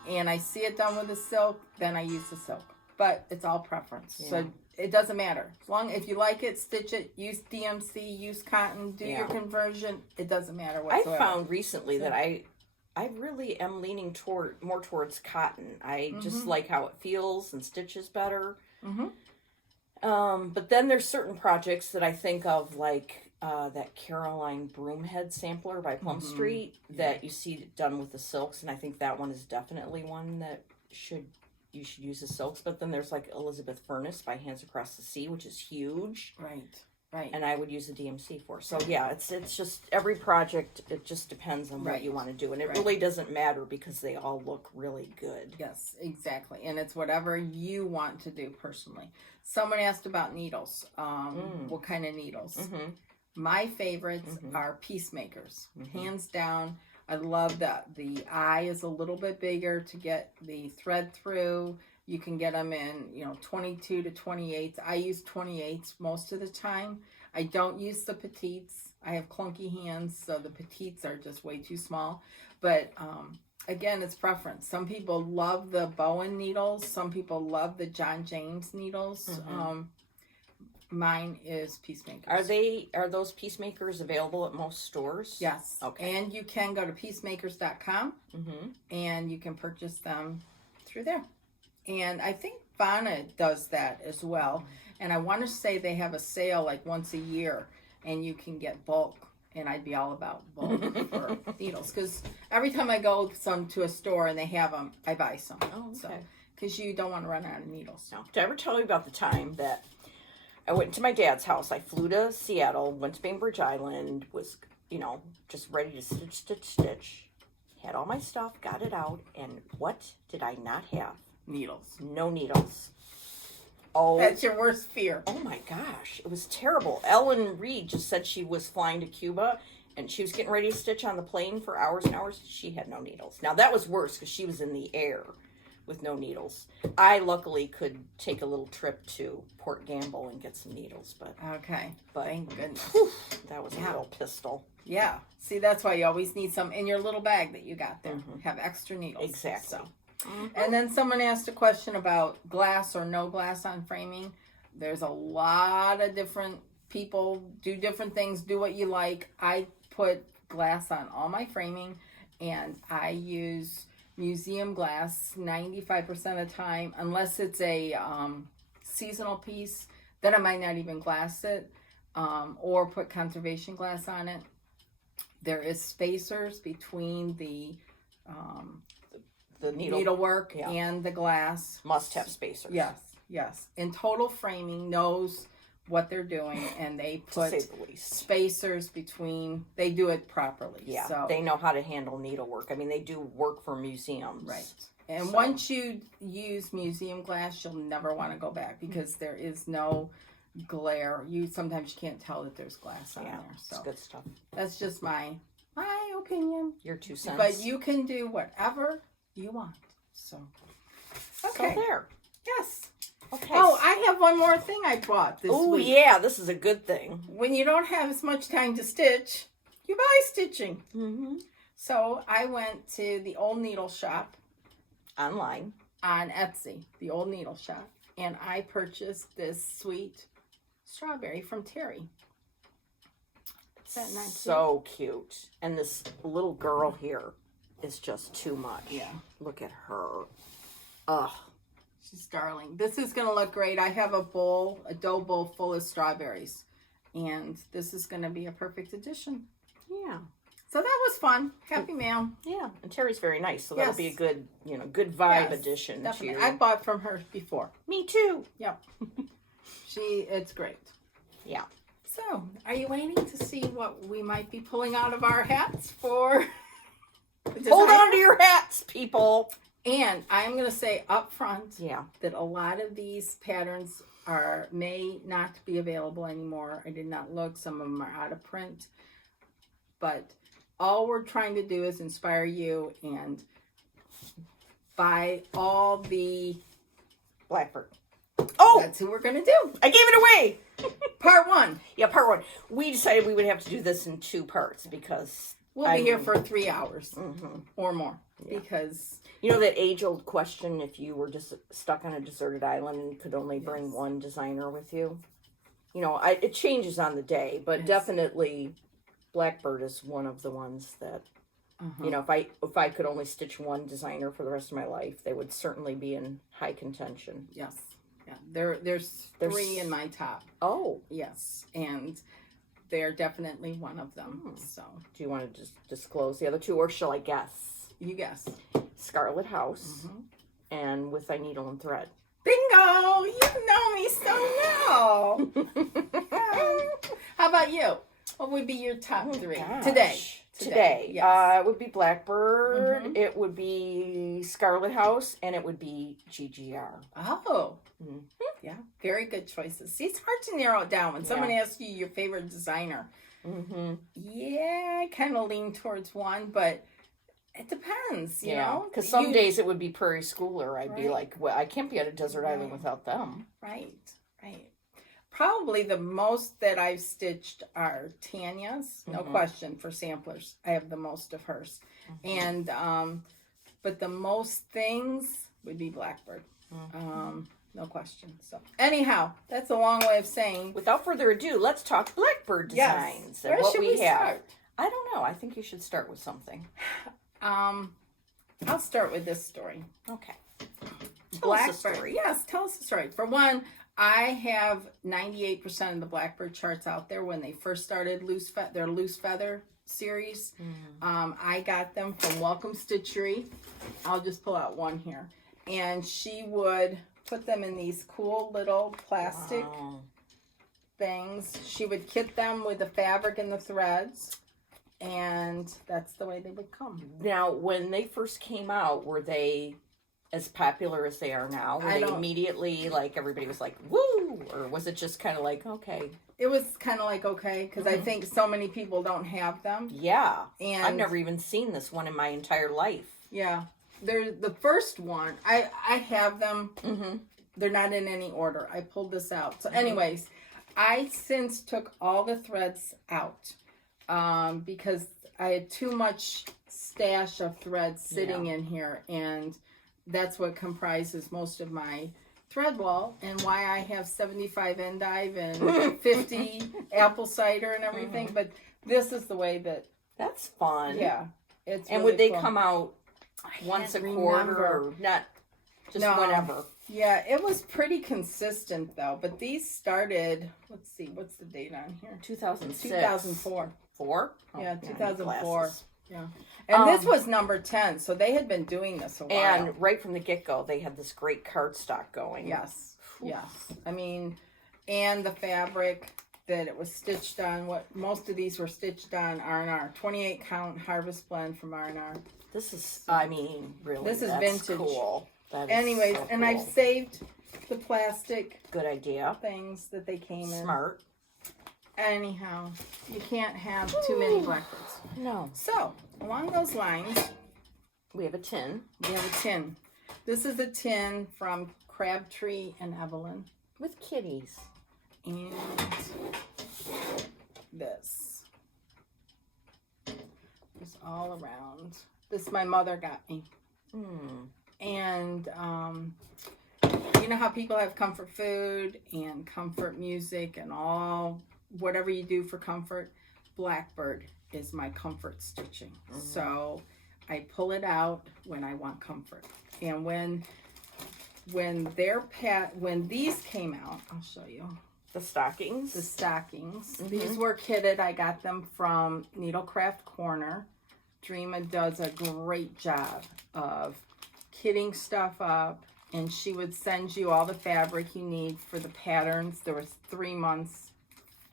and I see it done with the silk, then I use the silk. But it's all preference. So it doesn't matter. As long if you like it, stitch it, use DMC, use cotton, do your conversion. It doesn't matter whatsoever. I found recently that I really am leaning more towards cotton. I just like how it feels and stitches better. But then there's certain projects that I think of, like that Caroline Broomhead sampler by Plum Street that you see done with the silks, and I think that one is definitely one that you should use the silks. But then there's like Elizabeth Furness by Hands Across the Sea, which is huge. Right. And I would use a DMC for. So yeah, it's just every project, it just depends on what you want to do. And it really doesn't matter because they all look really good. Yes, exactly. And it's whatever you want to do personally. Someone asked about needles. What kind of needles? My favorites are Peacemakers. Hands down. I love that the eye is a little bit bigger to get the thread through. You can get them in, 22 to 28. I use 28s most of the time. I don't use the petites. I have clunky hands, so the petites are just way too small. But again, it's preference. Some people love the Bowen needles. Some people love the John James needles. Mine is Peacemakers. Are those Peacemakers available at most stores? Yes. Okay. And you can go to peacemakers.com and you can purchase them through there. And I think Vana does that as well. And I want to say they have a sale like once a year and you can get bulk. And I'd be all about bulk for needles. Because every time I go to a store and they have them, I buy some. Oh, okay. So, because you don't want to run out of needles. Now, did I ever tell you about the time that I went to my dad's house? I flew to Seattle, went to Bainbridge Island, was, just ready to stitch. had all my stuff, got it out, and what did I not have? Needles. No needles. Oh, That's your worst fear. oh my gosh, it was terrible. Ellen Reed just said she was flying to Cuba, and she was getting ready to stitch on the plane for hours and hours. She had no needles. Now, that was worse because she was in the air with no needles. I luckily could take a little trip to Port Gamble and get some needles, but Okay. But- Thank goodness. whew, that was a Yeah. real pistol. Yeah. See, that's why you always need some in your little bag that you got there. Have extra needles. Exactly. So. And then someone asked a question about glass or no glass on framing. There's a lot of different people do different things. Do what you like. I put glass on all my framing, and I use museum glass 95% of the time, unless it's a seasonal piece. Then I might not even glass it, or put conservation glass on it. There is spacers between the needlework yeah. and the glass. Must have spacers. Yes. And Total Framing knows what they're doing, and they To put say the least. spacers between. They do it properly. Yeah, So they know how to handle needlework. I mean, they do work for museums. right. And So- once you use museum glass, you'll never want to go back because there is no glare. Sometimes you can't tell that there's glass on Yeah, there. it's So good stuff. that's just my opinion. Your 2 cents. But you can do whatever you want. So okay. So there. Yes. Okay. Oh, I have one more thing I bought this Oh, week. yeah, this is a good thing. When you don't have as much time to stitch, you buy stitching. Mm-hmm. So I went to the Old Needle Shop Online. on Etsy, the Old Needle Shop, and I purchased this sweet strawberry from Terry. Is that not So cute. And this little girl here is just too much. Yeah. Look at her. Ugh. She's darling. This is going to look great. I have a dough bowl full of strawberries, and this is going to be a perfect addition. Yeah. So that was fun. Happy mail. Yeah. And Terry's very nice, so Yes. that'll be a good, good vibe Yes, addition Definitely. to I bought from her before. Me too. Yep. It's great. Yeah. So, are you waiting to see what we might be pulling out of our hats for? Hold on to your hats, people. And I'm going to say up front Yeah. that a lot of these patterns may not be available anymore. I did not look. Some of them are out of print. But all we're trying to do is inspire you and buy all the... Blackbird. Oh, That's who we're going to do. I gave it away. Part 1. Yeah, part 1. We decided we would have to do this in 2 parts because We'll be here for 3 hours or more. Yeah. Because... you know that age-old question, if you were just stuck on a deserted island and could only bring Yes. one designer with you? It changes on the day, but Yes. definitely Blackbird is one of the ones that, if I could only stitch one designer for the rest of my life, they would certainly be in high contention. Yes. Yeah. There's 3 in my top. Oh. Yes. And they're definitely one of them. So Do you want to just disclose the other 2, or shall I guess? you guess. Scarlet House and With Thy Needle and Thread. Bingo! You know me so well. How about you? What would be your top 3 Gosh. today? Yes. It would be Blackbird, it would be Scarlet House, and it would be GGR. Oh. Mhm. Yeah. Very good choices. See, it's hard to narrow it down when someone asks you your favorite designer. Mm-hmm. Yeah, I kind of lean towards one, but it depends, you know? Because some days it would be Prairie Schooler. I'd be Right. like, well, I can't be at a desert island Right. without them. Right. Probably the most that I've stitched are Tanya's, no question, for samplers. I have the most of hers. And, but the most things would be Blackbird. No question. So, anyhow, that's a long way of saying. Without further ado, let's talk Blackbird Designs and Where what should we have. start? I don't know. I think you should start with something. I'll start with this story. Okay. Blackbird. Yes, tell us the story. For one, I have 98% of the Blackbird charts out there when they first started their loose feather series. I got them from Welcome Stitchery. I'll just pull out one here. And she would put them in these cool little plastic things. She would kit them with the fabric and the threads. And that's the way they would come. Now, when they first came out, were they as popular as they are now? Were they immediately, like, everybody was like, woo? Or was it just kind of like, okay? It was kind of like, okay, because I think so many people don't have them. Yeah. And I've never even seen this one in my entire life. Yeah. They're the first one. I have them. Mm-hmm. They're not in any order. I pulled this out. So anyways, I since took all the threads out because I had too much stash of threads sitting in here, and that's what comprises most of my thread wall, and why I have 75 endive and 50 apple cider and everything. But this is the way that. That's fun. Yeah. It's and really would they fun. come out once a quarter or not just whenever? Yeah, it was pretty consistent though. But these started, let's see, what's the date on here? 2006. 2004. 4? Oh, Yeah, 2004. Yeah. And And this was number 10, so they had been doing this a while. And right from the get-go, they had this great cardstock going. Yes. Yes. I mean, and the fabric that it was stitched on, what most of these were stitched on R&R. 28 count harvest blend from R&R. This is, I mean, really, this is that's vintage. Cool. That is Anyways, so and cool. I've saved the plastic Good idea. things that they came in. Smart. Anyhow, you can't have too many blackbirds. No. So, along those lines, We have a tin. we have a tin. This is a tin from Crabtree and Evelyn. With kitties. And this. It's all around. This my mother got me. And you know how people have comfort food and comfort music and all whatever you do for comfort? Blackbird is my comfort stitching. So I pull it out when I want comfort. And when these came out, I'll show you. The stockings. The stockings. These were kitted. I got them from Needlecraft Corner. Dreama does a great job of kitting stuff up, and she would send you all the fabric you need for the patterns. There was 3 months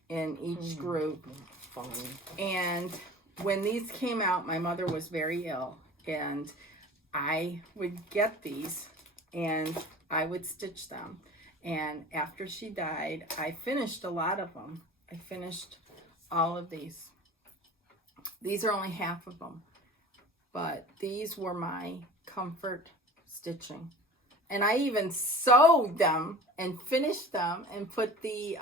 in each group. Fun. And when these came out, my mother was very ill, and I would get these and I would stitch them. And after she died, I finished a lot of them. I finished all of these. These are only half of them, but these were my comfort stitching. And I even sewed them and finished them and put the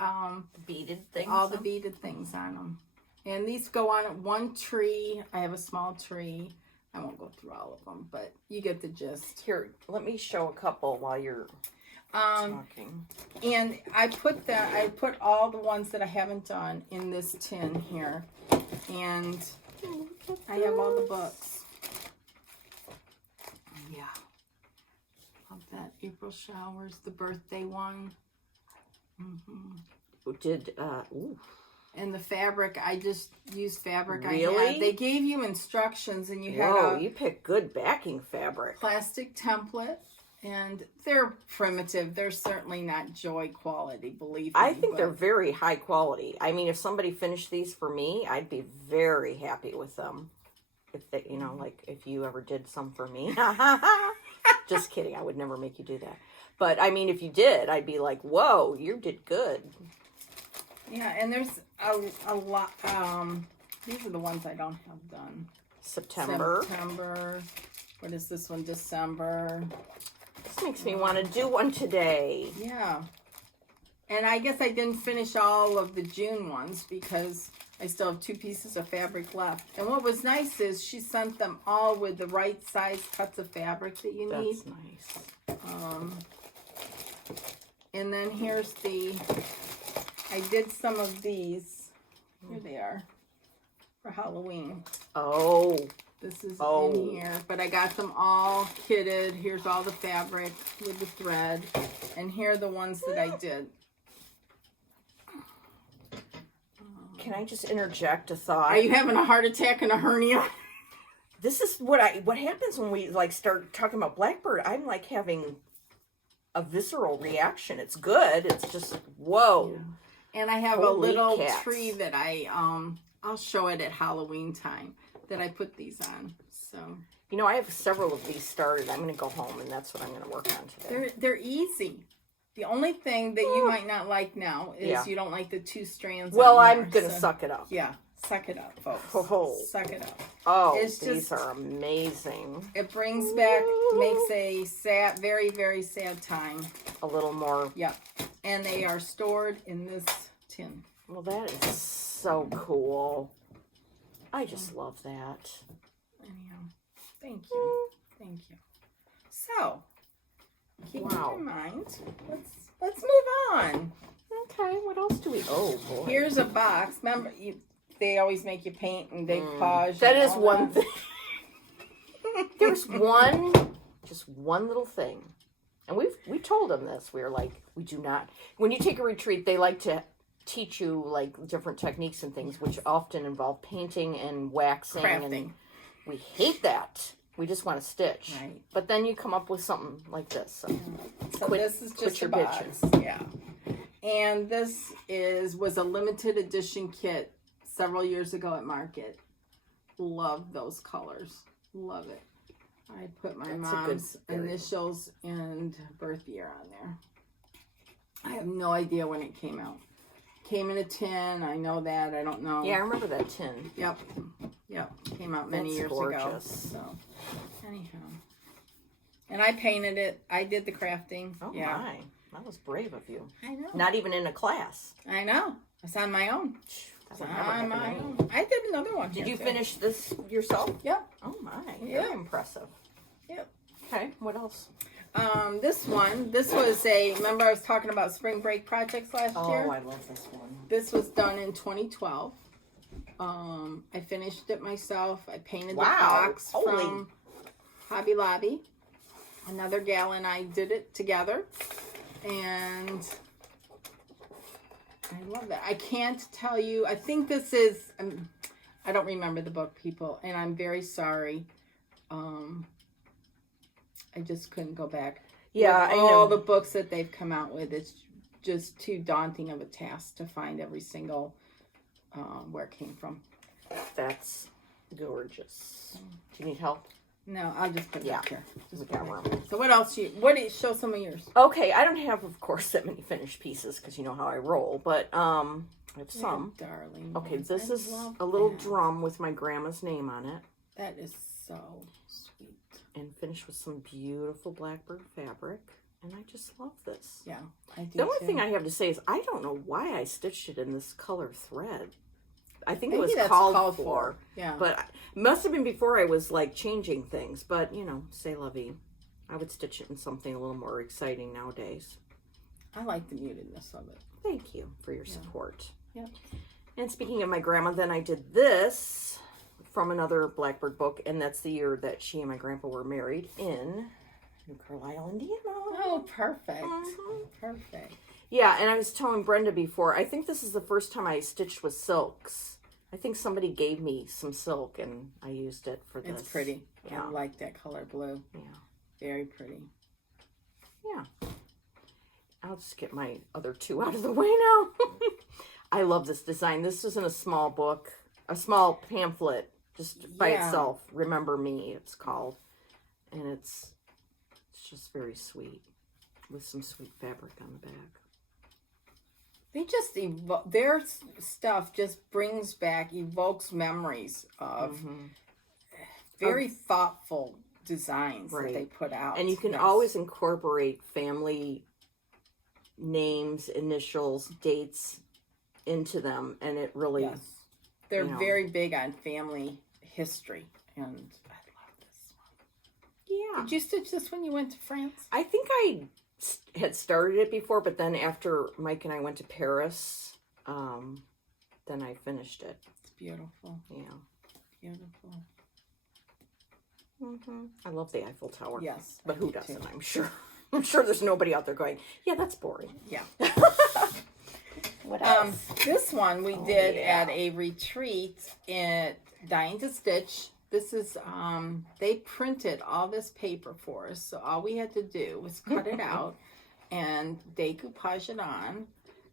beaded things. all the beaded things on them. And these go on one tree. I have a small tree. I won't go through all of them, but you get the gist. Here, let me show a couple while you're talking. And I put all the ones that I haven't done in this tin here. And I have all the books. Yeah. Love that. April Showers, the birthday one. Ooh. And the fabric, I just used fabric I Really? had. They gave you instructions, and you had Whoa, a you picked good backing fabric. plastic template. And they're primitive. They're certainly not joy quality, believe me. I think but they're very high quality. I mean, if somebody finished these for me, I'd be very happy with them. If they, you know, like if you ever did some for me. Just kidding. I would never make you do that. But I mean, if you did, I'd be like, whoa, you did good. Yeah, and there's a lot. These are the ones I don't have done. September. What is this one? December. This makes me want to do one today. Yeah. And I guess I didn't finish all of the June ones because I still have 2 pieces of fabric left. And what was nice is she sent them all with the right size cuts of fabric that you need. That's nice. And then here's I did some of these. Here they are. For Halloween. Oh. This is in here, but I got them all kitted. Here's all the fabric with the thread. And here are the ones that I did. Can I just interject a thought? Are you having a heart attack and a hernia? This is what happens when we like start talking about Blackbird. I'm like having a visceral reaction. It's good. It's just whoa. And I have Holy a little cats. tree that I I'll show it at Halloween time that I put these on. So You know, I have several of these started. I'm going to go home, and that's what I'm going to work on today. they're easy. The only thing that you might not like now is you don't like the 2 strands. Well, on I'm there, going to suck it up. Yeah, suck it up, folks. Oh. Suck it up. Oh, It's these just- are amazing. It brings back, makes a sad, very, very sad time. A little more. Yep. And they are stored in this tin. Well, that is so cool. I just love that. Anyhow, thank you. Thank you. So, keep that in mind. Let's move on. Okay, what else do we... Oh, boy. Here's a box. Remember, they always make you paint and decoupage. That and is all one that. thing. There's just one little thing. And we told them this. We were like, we do not... When you take a retreat, they like to teach you, like, different techniques and things, which often involve painting and waxing. Crafting. And we hate that. We just want to stitch. Right. But then you come up with something like this. So this is just your a box. Yeah. And this was a limited edition kit several years ago at Market. Love those colors. Love it. I put my mom's initials and birth year on there. I have no idea when it came out. Came in a tin. I know that. I don't know. Yeah, I remember that tin. Yep. Came out many years ago. So, anyhow. And I painted it. I did the crafting. Oh, yeah. my. That was brave of you. I know. Not even in a class. I know. It's on my own. That would never happen to me. I did another one. Did here, you too. finish this yourself? Yep. Oh, my. Yeah. Very impressive. Yep. Okay, what else? This was remember I was talking about spring break projects last year? Oh, I love this one. This was done in 2012. I finished it myself. I painted the box from Hobby Lobby. Another gal and I did it together. And I love that. I can't tell you. I think this is, I don't remember the book, people. And I'm very sorry. I just couldn't go back. Yeah, With I know. all the books that they've come out with, it's just too daunting of a task to find every single where it came from. That's gorgeous. Do you need help? No, I'll just put it back here. We got room. So what else? Show some of yours. Okay, I don't have, of course, that many finished pieces because you know how I roll, but I have some. Darling. Okay, this I is love a little that. drum with my grandma's name on it. That is so sweet. And finished with some beautiful Blackbird fabric. And I just love this. Yeah, I do The only too. thing I have to say is I don't know why I stitched it in this color thread. I think Maybe it was that's called for. Yeah. But it must have been before I was like changing things. But, you know, c'est la vie. I would stitch it in something a little more exciting nowadays. I like the mutedness of it. Thank you for your support. Yep. And speaking of my grandma, then I did this from another Blackbird book. And that's the year that she and my grandpa were married in New Carlisle, Indiana. Oh, perfect. Mhm. Perfect. Yeah, and I was telling Brenda before, I think this is the first time I stitched with silks. I think somebody gave me some silk and I used it for this. It's pretty. Yeah. I like that color blue. Yeah. Very pretty. Yeah. I'll just get my other two out of the way now. I love this design. This is in a small book, a small pamphlet, just by itself. Remember Me, it's called. And it's just very sweet with some sweet fabric on the back. They just their stuff just brings back, evokes memories of very thoughtful designs that they put out. And you can always incorporate family names, initials, dates into them, and it really they're very big on family history, and I love this one. Yeah. Did you stitch this when you went to France? I think I had started it before, but then after Mike and I went to Paris, then I finished it. It's beautiful. Yeah. Beautiful. I love the Eiffel Tower. Yes. But who doesn't, I'm sure. I'm sure there's nobody out there going, yeah, that's boring. Yeah. What else? This one we did at a retreat at Dying to Stitch. This is, they printed all this paper for us, so all we had to do was cut it out and decoupage it on.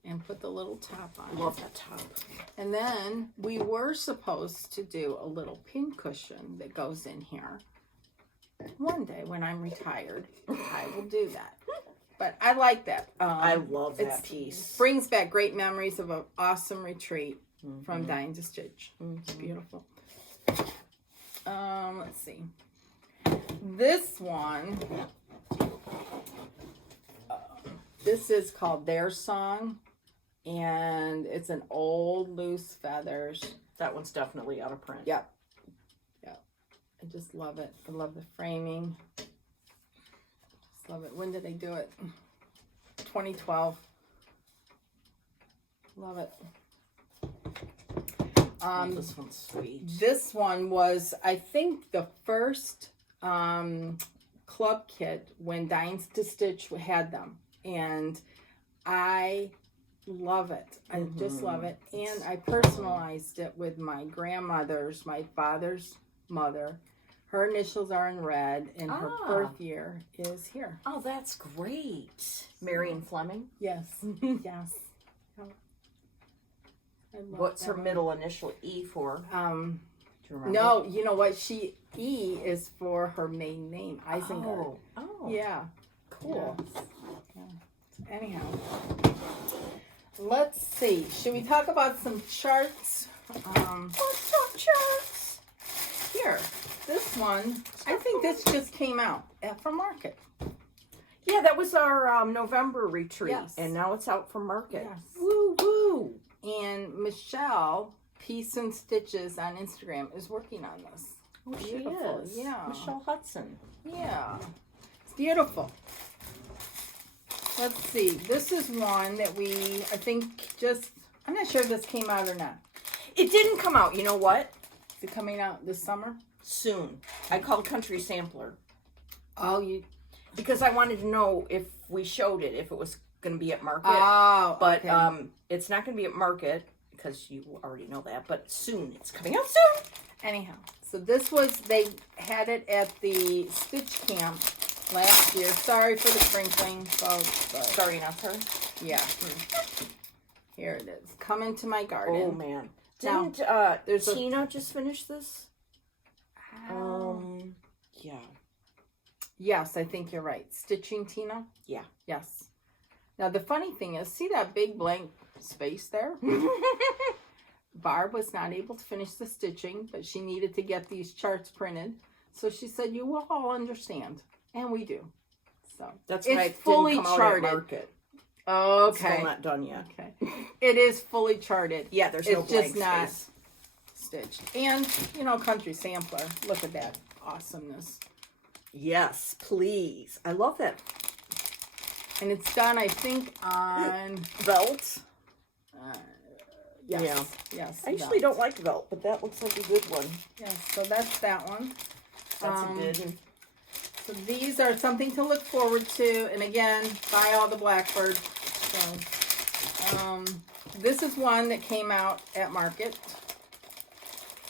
and put the little top on. Love that top. And then we were supposed to do a little pin cushion that goes in here. One day when I'm retired, I will do that. But I like that. I love that piece. Brings back great memories of an awesome retreat from Dying to Stitch. It's beautiful. Let's see. This one, this is called Their Song, and it's an old loose feathers. That one's definitely out of print. Yep. Yep. I just love it. I love the framing. Just love it. When did they do it? 2012. Love it. This one's sweet. This one was, I think, the first club kit when Dying to Stitch had them. And I love it. I just love it. And I personalized it with my grandmother's, my father's mother. Her initials are in red, and her birth year is here. Oh, that's great. Marion Fleming? Yes. Yes. What's her middle initial E for? Do you remember? No, you know what? E is for her maiden name, Isengard. Oh. Yeah. Cool. Yes. Yeah. Anyhow, let's see. Should we talk about some charts? What's up, charts? Here, this one. I think this just came out from Market. Yeah, that was our November retreat, Yes. and now it's out from Market. Yes. Woo woo! And Michelle, Peace and Stitches on Instagram, is working on this. Oh, she Beautiful. is. Yeah. Michelle Hudson. Yeah. It's beautiful. Let's see. This is one that I think I'm not sure if this came out or not. It didn't come out. You know what? Is it coming out this summer? Soon. I called Country Sampler. Oh, because I wanted to know if we showed it, if it was going to be at Market. Oh, but okay. It's not going to be at Market because you already know that. But soon, it's coming out soon. Anyhow, so they had it at the Stitch Camp last year. Sorry for the crinkling, folks. But Sorry, not her. yeah. Here it is. Come into my garden. Oh man! Now, Didn't there's Tina just finish this? Yeah. Yes, I think you're right. Stitching Tina? Yeah. Yes. Now, the funny thing is, see that big blank space there? Barb was not able to finish the stitching, but she needed to get these charts printed. So she said, you will all understand. And we do. So That's it's why it fully didn't come charted. out at Market. Okay. Still not done yet. Okay. It is fully charted. Yeah, there's it's no blank just not space. stitched. And, Country Sampler. Look at that awesomeness. Yes, please. I love that. And it's done, I think, on Velt. yes. Yeah. Yes. I usually don't like Velt, but that looks like a good one. Yes, so that's that one. That's a good one. So these are something to look forward to. And again, buy all the Blackbird. So, this is one that came out at Market.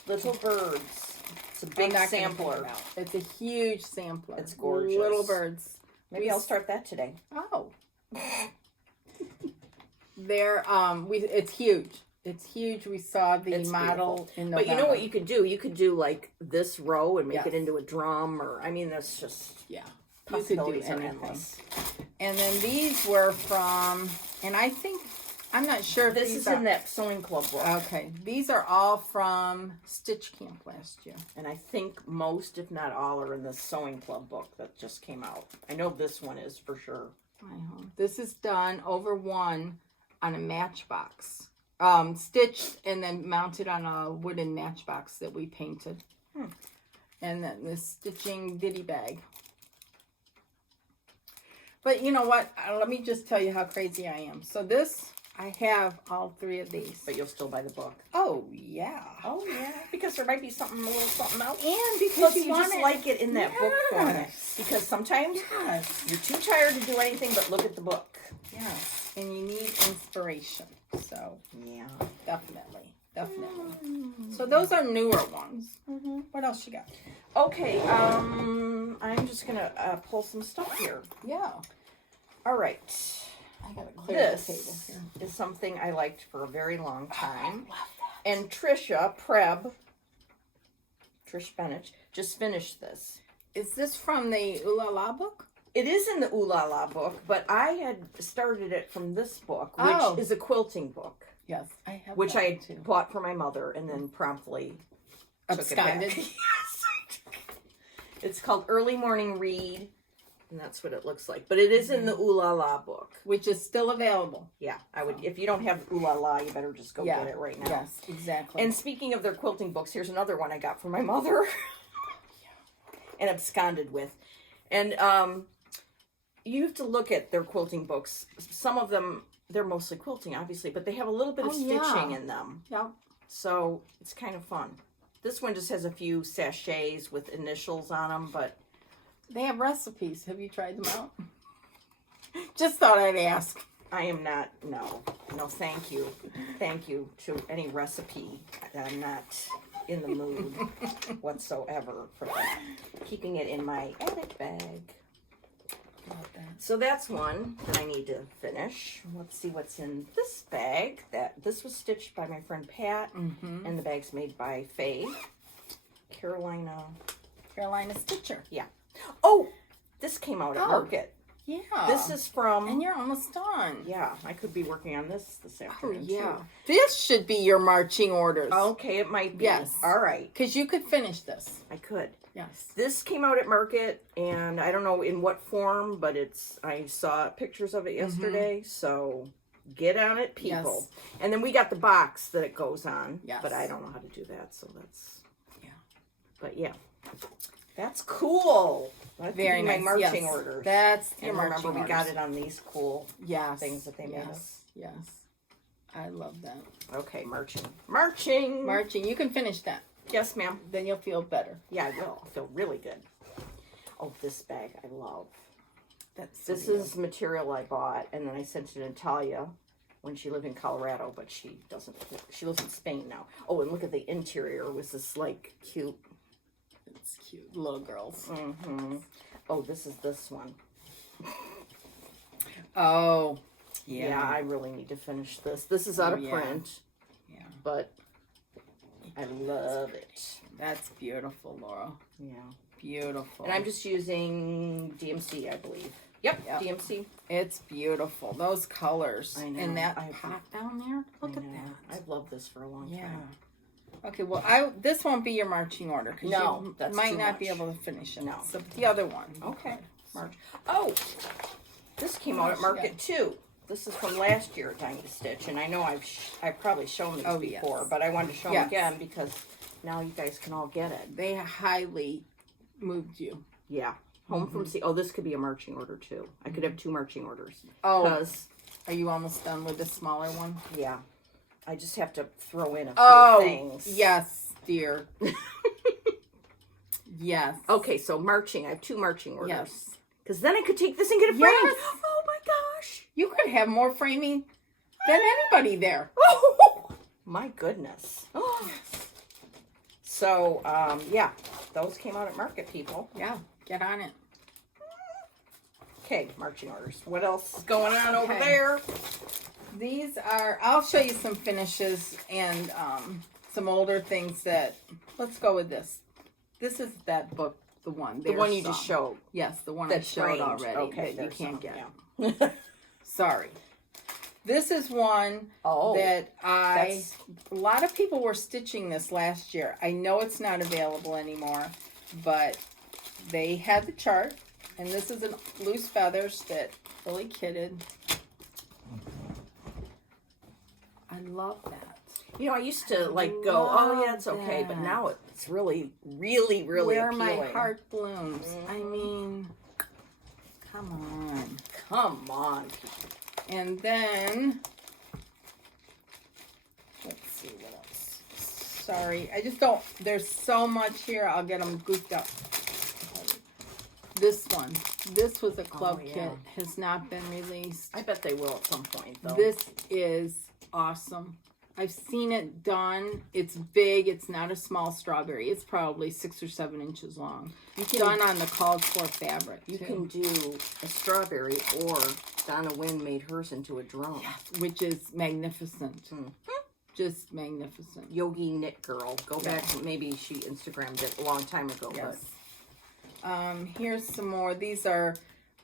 Little Birds. It's a big I'm not gonna sampler. pull it out. It's a huge sampler. It's gorgeous. Little Birds. Maybe I'll start that today. Oh. They're it's huge. It's huge. We saw the model beautiful. in November. But you know what you could do? You could do like this row and make Yes. it into a drum, or that's just yeah. possibilities You are could do anything. endless. And then these were from, and I'm not sure if This these is are, in that sewing club book. Okay, these are all from Stitch Camp last year. And I think most, if not all, are in the sewing club book that just came out. I know this one is for sure. This is done over one on a matchbox. Stitched and then mounted on a wooden matchbox that we painted. And then the stitching ditty bag. But you know what? Let me just tell you how crazy I am. So I have all three of these. But you'll still buy the book. Oh, yeah. Oh, yeah. Because there might be a little something else. And because Plus, you you just want like it in that book format. Yes. Because sometimes Yes. you're too tired to do anything but look at the book. Yes. And you need inspiration. So, Yeah. definitely. So those are newer ones. What else you got? Okay, I'm just going to pull some stuff here. Yeah. All right. I gotta clear the table This here. is something I liked for a very long time. Oh, I love that. And Trish Bennett, just finished this. Is this from the Ooh La La book? It is in the Ooh La La book, but I had started it from this book, which Oh. is a quilting book, Yes, I have. which that I one, too. bought for my mother and then promptly took it back. Absconded. Yes. It's called Early Morning Read, and that's what it looks like. But it is in the Ooh La La book. Which is still available. Yeah, I would. If you don't have Ooh La La, you better just go Yeah. get it right now. Yes, exactly. And speaking of their quilting books, here's another one I got from my mother and absconded with. And you have to look at their quilting books. Some of them, they're mostly quilting, obviously, but they have a little bit of stitching in them. Yeah. So it's kind of fun. This one just has a few sachets with initials on them, but They have recipes. Have you tried them out? Just thought I'd ask. I am not, no, thank you. Thank you to any recipe. I'm not in the mood whatsoever for that. Keeping it in my attic bag. Love that. So that's one that I need to finish. Let's see what's in this bag. This was stitched by my friend Pat, Mm-hmm. and the bag's made by Faye. Carolina Stitcher. Yeah. Oh, this came out at Oh. Market. Yeah. This is from... And you're almost done. Yeah, I could be working on this Oh, afternoon, yeah. too. This should be your marching orders. Okay, it might be. Yes. All right. Because you could finish this. I could. Yes. This came out at Market, and I don't know in what form, but I saw pictures of it yesterday, so get on it, people. Yes. And then we got the box that it goes on, Yes. but I don't know how to do that, so that's... Yeah. But yeah, that's cool. That could Very be nice. my marching Yes. orders. That's your And marching remember, orders. we got it on these cool Yes. things that they made us. Yes. I love that. Okay, marching. Marching! Marching. You can finish that. Yes, ma'am. Then you'll feel better. Yeah, I will. I feel really good. Oh, this bag I love. This so is material I bought, and then I sent it to Natalia when she lived in Colorado, but she lives in Spain now. Oh, and look at the interior. It was this, like, cute. It's cute. Little girls. Mm-hmm. Oh, this is this one. Oh. Yeah, I really need to finish this. This is out of print, Yeah. but I love it. That's beautiful, Laura. Yeah. Beautiful. And I'm just using DMC, I believe. Yep, Yep. DMC. It's beautiful. Those colors. I know. And that I- pot down there. Look I at know. that. I've loved this for a long Yeah. time. Okay, well, this won't be your marching order because No, you that's might too not be much. able to finish it. No. So the other one. Okay. March. Oh, this came out at Market too. This is from last year at Tiny Stitch, and I know I've probably shown these before, yes. but I wanted to show them Yes. again because now you guys can all get it. They highly moved you. Yeah. Home from Sea. Oh, this could be a marching order too. I could have 2 marching orders. Oh, Because, are you almost done with the smaller one? yeah, I just have to throw in a few Oh, things. yes, dear. Yes. Okay, so marching. I have 2 marching orders. Yes. Because then I could take this and get it framed. Yes. Oh my gosh. You could have more framing than anybody there. Oh, my goodness. So, yeah, those came out at Market, people. Yeah, get on it. Okay, marching orders. What else is going on over Okay. there? These are, I'll show you some finishes and some older things that, let's go with this. This is that book, the one. The one you just showed. Yes, the one That's I showed framed. already. Okay, that you there's can't some, get. yeah. Sorry. This is one Oh, that that's- a lot of people were stitching this last year. I know it's not available anymore, but they had the chart, and this is a loose feathers that Billy kitted. I love that. You know, I used to like go, oh yeah, it's Love okay, but that. now it's really, really, really Where appealing. my heart blooms. I mean, come on. Come on. And then, let's see what else. Sorry, I just don't, there's so much here, I'll get them goofed up. This one, this was a club Oh, yeah. kit, has not been released. I bet they will at some point, though. This is awesome. I've seen it done. It's big. It's not a small strawberry. It's probably 6 or 7 inches long. You can, Done on the called for fabric. you too. can do a strawberry or Donna Wynn made hers into a drone. Which is magnificent. Just magnificent. Yogi Knit Girl. Go back. Maybe she Instagrammed it a long time ago. Yes. Here's some more. These are,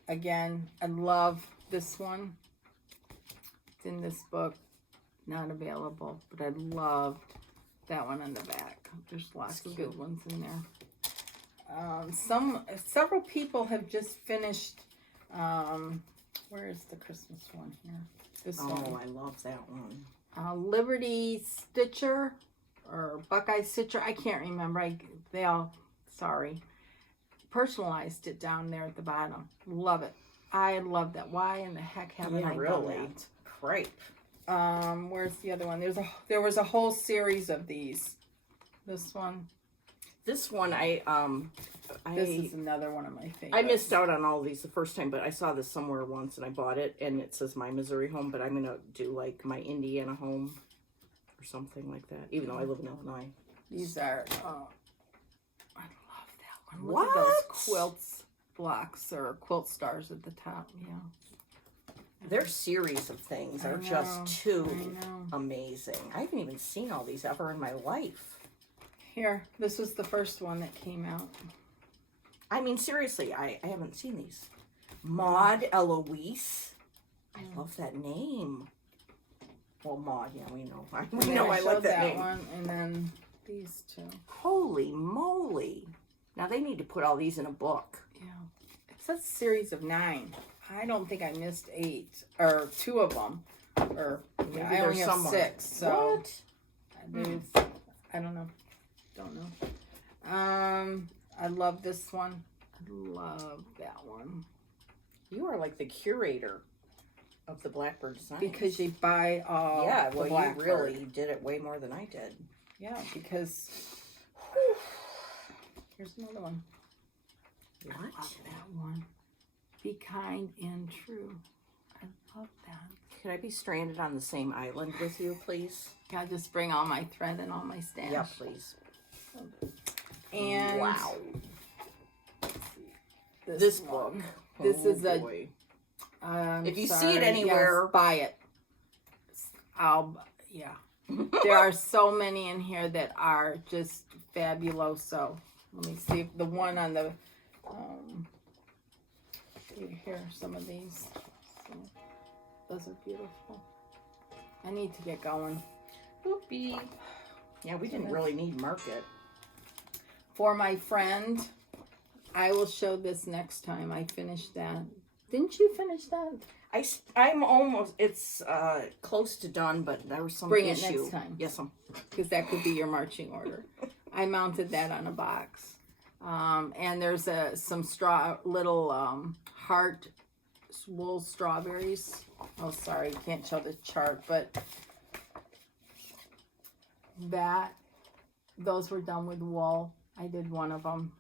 again, I love this one. It's in this book. Not available, but I loved that one on the back. There's lots of good ones in there. Several people have just finished. Where is the Christmas one here? This one. Oh, I love that one. Liberty Stitcher or Buckeye Stitcher. I can't remember. Personalized it down there at the bottom. Love it. I love that. Why in the heck haven't I done that? Crepe. Where's the other one? There was a whole series of these. This one. This one, this is another one of my favorites. I missed out on all of these the first time, but I saw this somewhere once and I bought it, and it says my Missouri home, but I'm going to do like my Indiana home or something like that, even though I live in Illinois. These are, I love that one. Look at those quilts blocks or quilt stars at the top, yeah. Their series of things are just too amazing. I haven't even seen all these ever in my life. Here, this was the first one that came out. I mean, seriously, I haven't seen these. Maud Eloise. I love that name. Well, Maud, yeah, we know. We know I like that name. One, and then these two. Holy moly. Now they need to put all these in a book. Yeah. It says series of 9. I don't think I missed 8. Or 2 of them. Or maybe I only have 6. So what? I don't know. Don't know. I love this one. I love that one. You are like the curator of the Blackbird Designs. Because you buy all the Blackbird. You really did it way more than I did. Yeah, because here's another one. What? I love that one. Be kind and true. I love that. Could I be stranded on the same island with you, please? Can I just bring all my thread and all my stash? Yeah, please. And wow. This book. This is boy. If you see it yes, anywhere, buy it. Yeah. There are so many in here that are just fabuloso. Let me see if the one on the here are some of these. So, those are beautiful. I need to get going. Whoopee. Yeah, we didn't really need market. For my friend, I will show this next time. I finished that. Didn't you finish that? I'm almost, it's close to done, but there was some Bring issue. it next time. Yes, because that could be your marching order. I mounted that on a box. And there's some little heart wool strawberries. Oh, sorry, can't show the chart, but those were done with wool. I did one of them.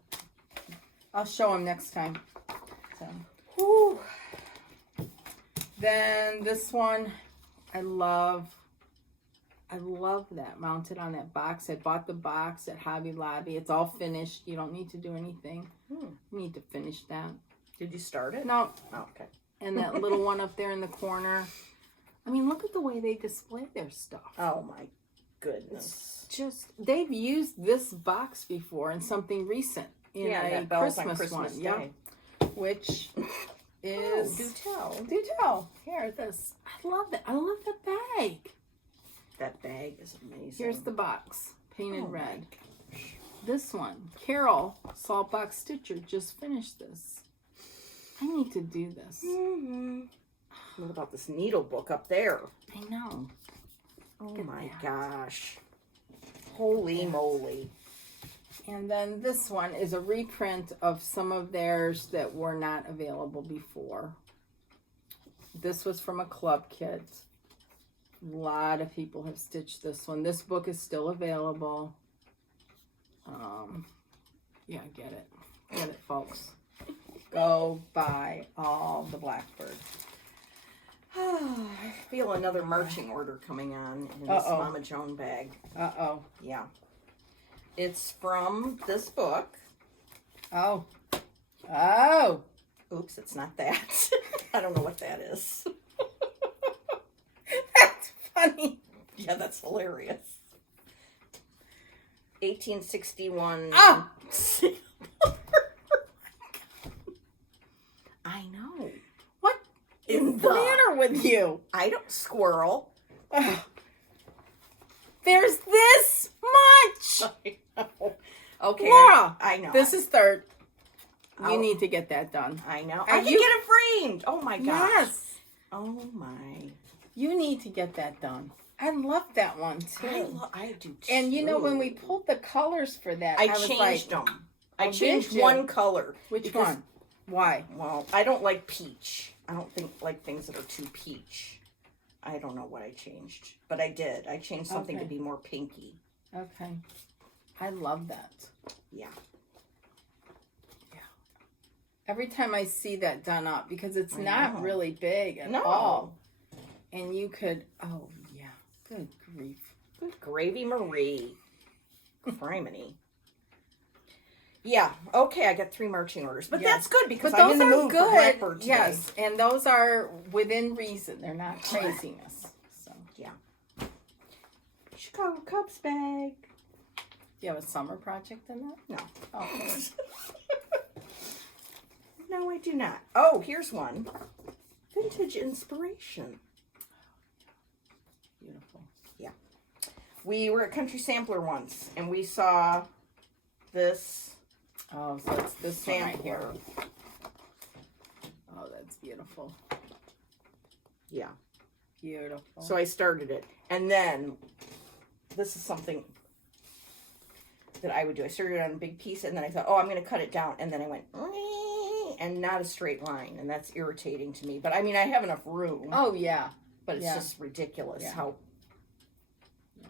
I'll show them next time. So, whew. Then this one, I love that, mounted on that box. I bought the box at Hobby Lobby. It's all finished. You don't need to do anything. You need to finish that. Did you start it? No. Oh, okay. And that little one up there in the corner. I mean, look at the way they display their stuff. Oh my goodness. It's just, they've used this box before in something recent. In a Christmas one. Day. Yeah. Which is... do tell. Do tell. Here, this. I love that. I love that bag. That bag is amazing. Here's the box. Painted red. This one. Carol, Saltbox Stitcher, just finished this. I need to do this. What about this needle book up there? I know. Oh my gosh. Holy moly. And then this one is a reprint of some of theirs that were not available before. This was from a club kit. A lot of people have stitched this one. This book is still available. Yeah, get it. Get it, folks. Go buy all the Blackbird. I feel another marching order coming on in this Mama Joan bag. Uh-oh. Yeah. It's from this book. Oh. Oh. Oops, it's not that. I don't know what that is. That's funny. Yeah, that's hilarious. 1861. Oh! I know. What In is the matter with you? I don't squirrel. Ugh. There's this much. I know. Okay. Laura, I know. this is third. You I'll- need to get that done. I know. Are I can you- get it framed. Oh my gosh. Yes. Oh my. You need to get that done. I love that one too. I do too. And you know, when we pulled the colors for that, I was changed like, them. I Oh, did changed you? one color. Which because- one? Why? Well, I don't like peach. I don't like things that are too peach. I don't know what I changed, but I did. I changed something Okay. to be more pinky. Okay. I love that. Yeah. Every time I see that done up, because it's I not know. really big at No. all. And you could, oh yeah, good grief. Good gravy Marie. Criminy. Yeah, okay, I got 3 marching orders. But Yes. that's good because But I'm those in the are mood good. for Blackbird today. Yes, and those are within reason. They're not craziness. So, Yeah. Chicago Cubs bag. you have a summer project in that? No. Oh, okay. No, I do not. Oh, here's one. Vintage inspiration. Beautiful. We were at Country Sampler once, and we saw this Oh, so it's this one right sampler. here. Oh, that's beautiful. Yeah. Beautiful. So I started it. And then, this is something that I would do. I started on a big piece, and then I thought, oh, I'm going to cut it down. And then I went, and not a straight line. And that's irritating to me. But, I mean, I have enough room. Oh, yeah. But it's Yeah. just ridiculous Yeah. how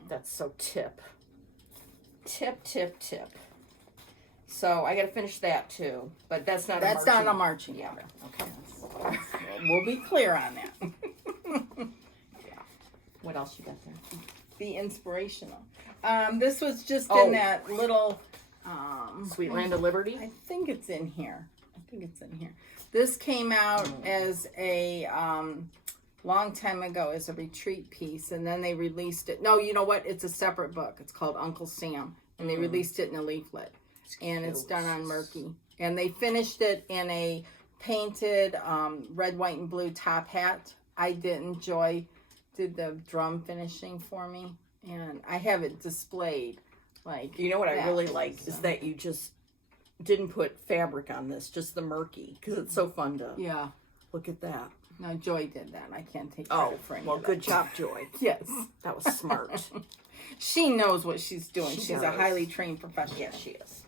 that's so tip. Tip, tip, tip. So I got to finish that too. But that's not That's a marching. not a marching Yeah. order. Okay. We'll be clear on that. What else you got there? Be inspirational. This was just Oh. in that little... Sweet Land of Liberty? I think it's in here. This came out as a long time ago as a retreat piece, and then they released it. No, you know what? It's a separate book. It's called Uncle Sam, and they released it in a leaflet, and it's done on Murky. And they finished it in a painted red, white, and blue top hat. I did the drum finishing for me, and I have it displayed. Like, You know what I that. really liked is So- that you just didn't put fabric on this, just the Murky, because it's so fun to Yeah. look at that. No, Joy did that. I can't take Oh, credit for any well, of good that. job, Joy. Yes. That was smart. She knows what she's doing. She She's a does. highly trained professional. Yeah, she is.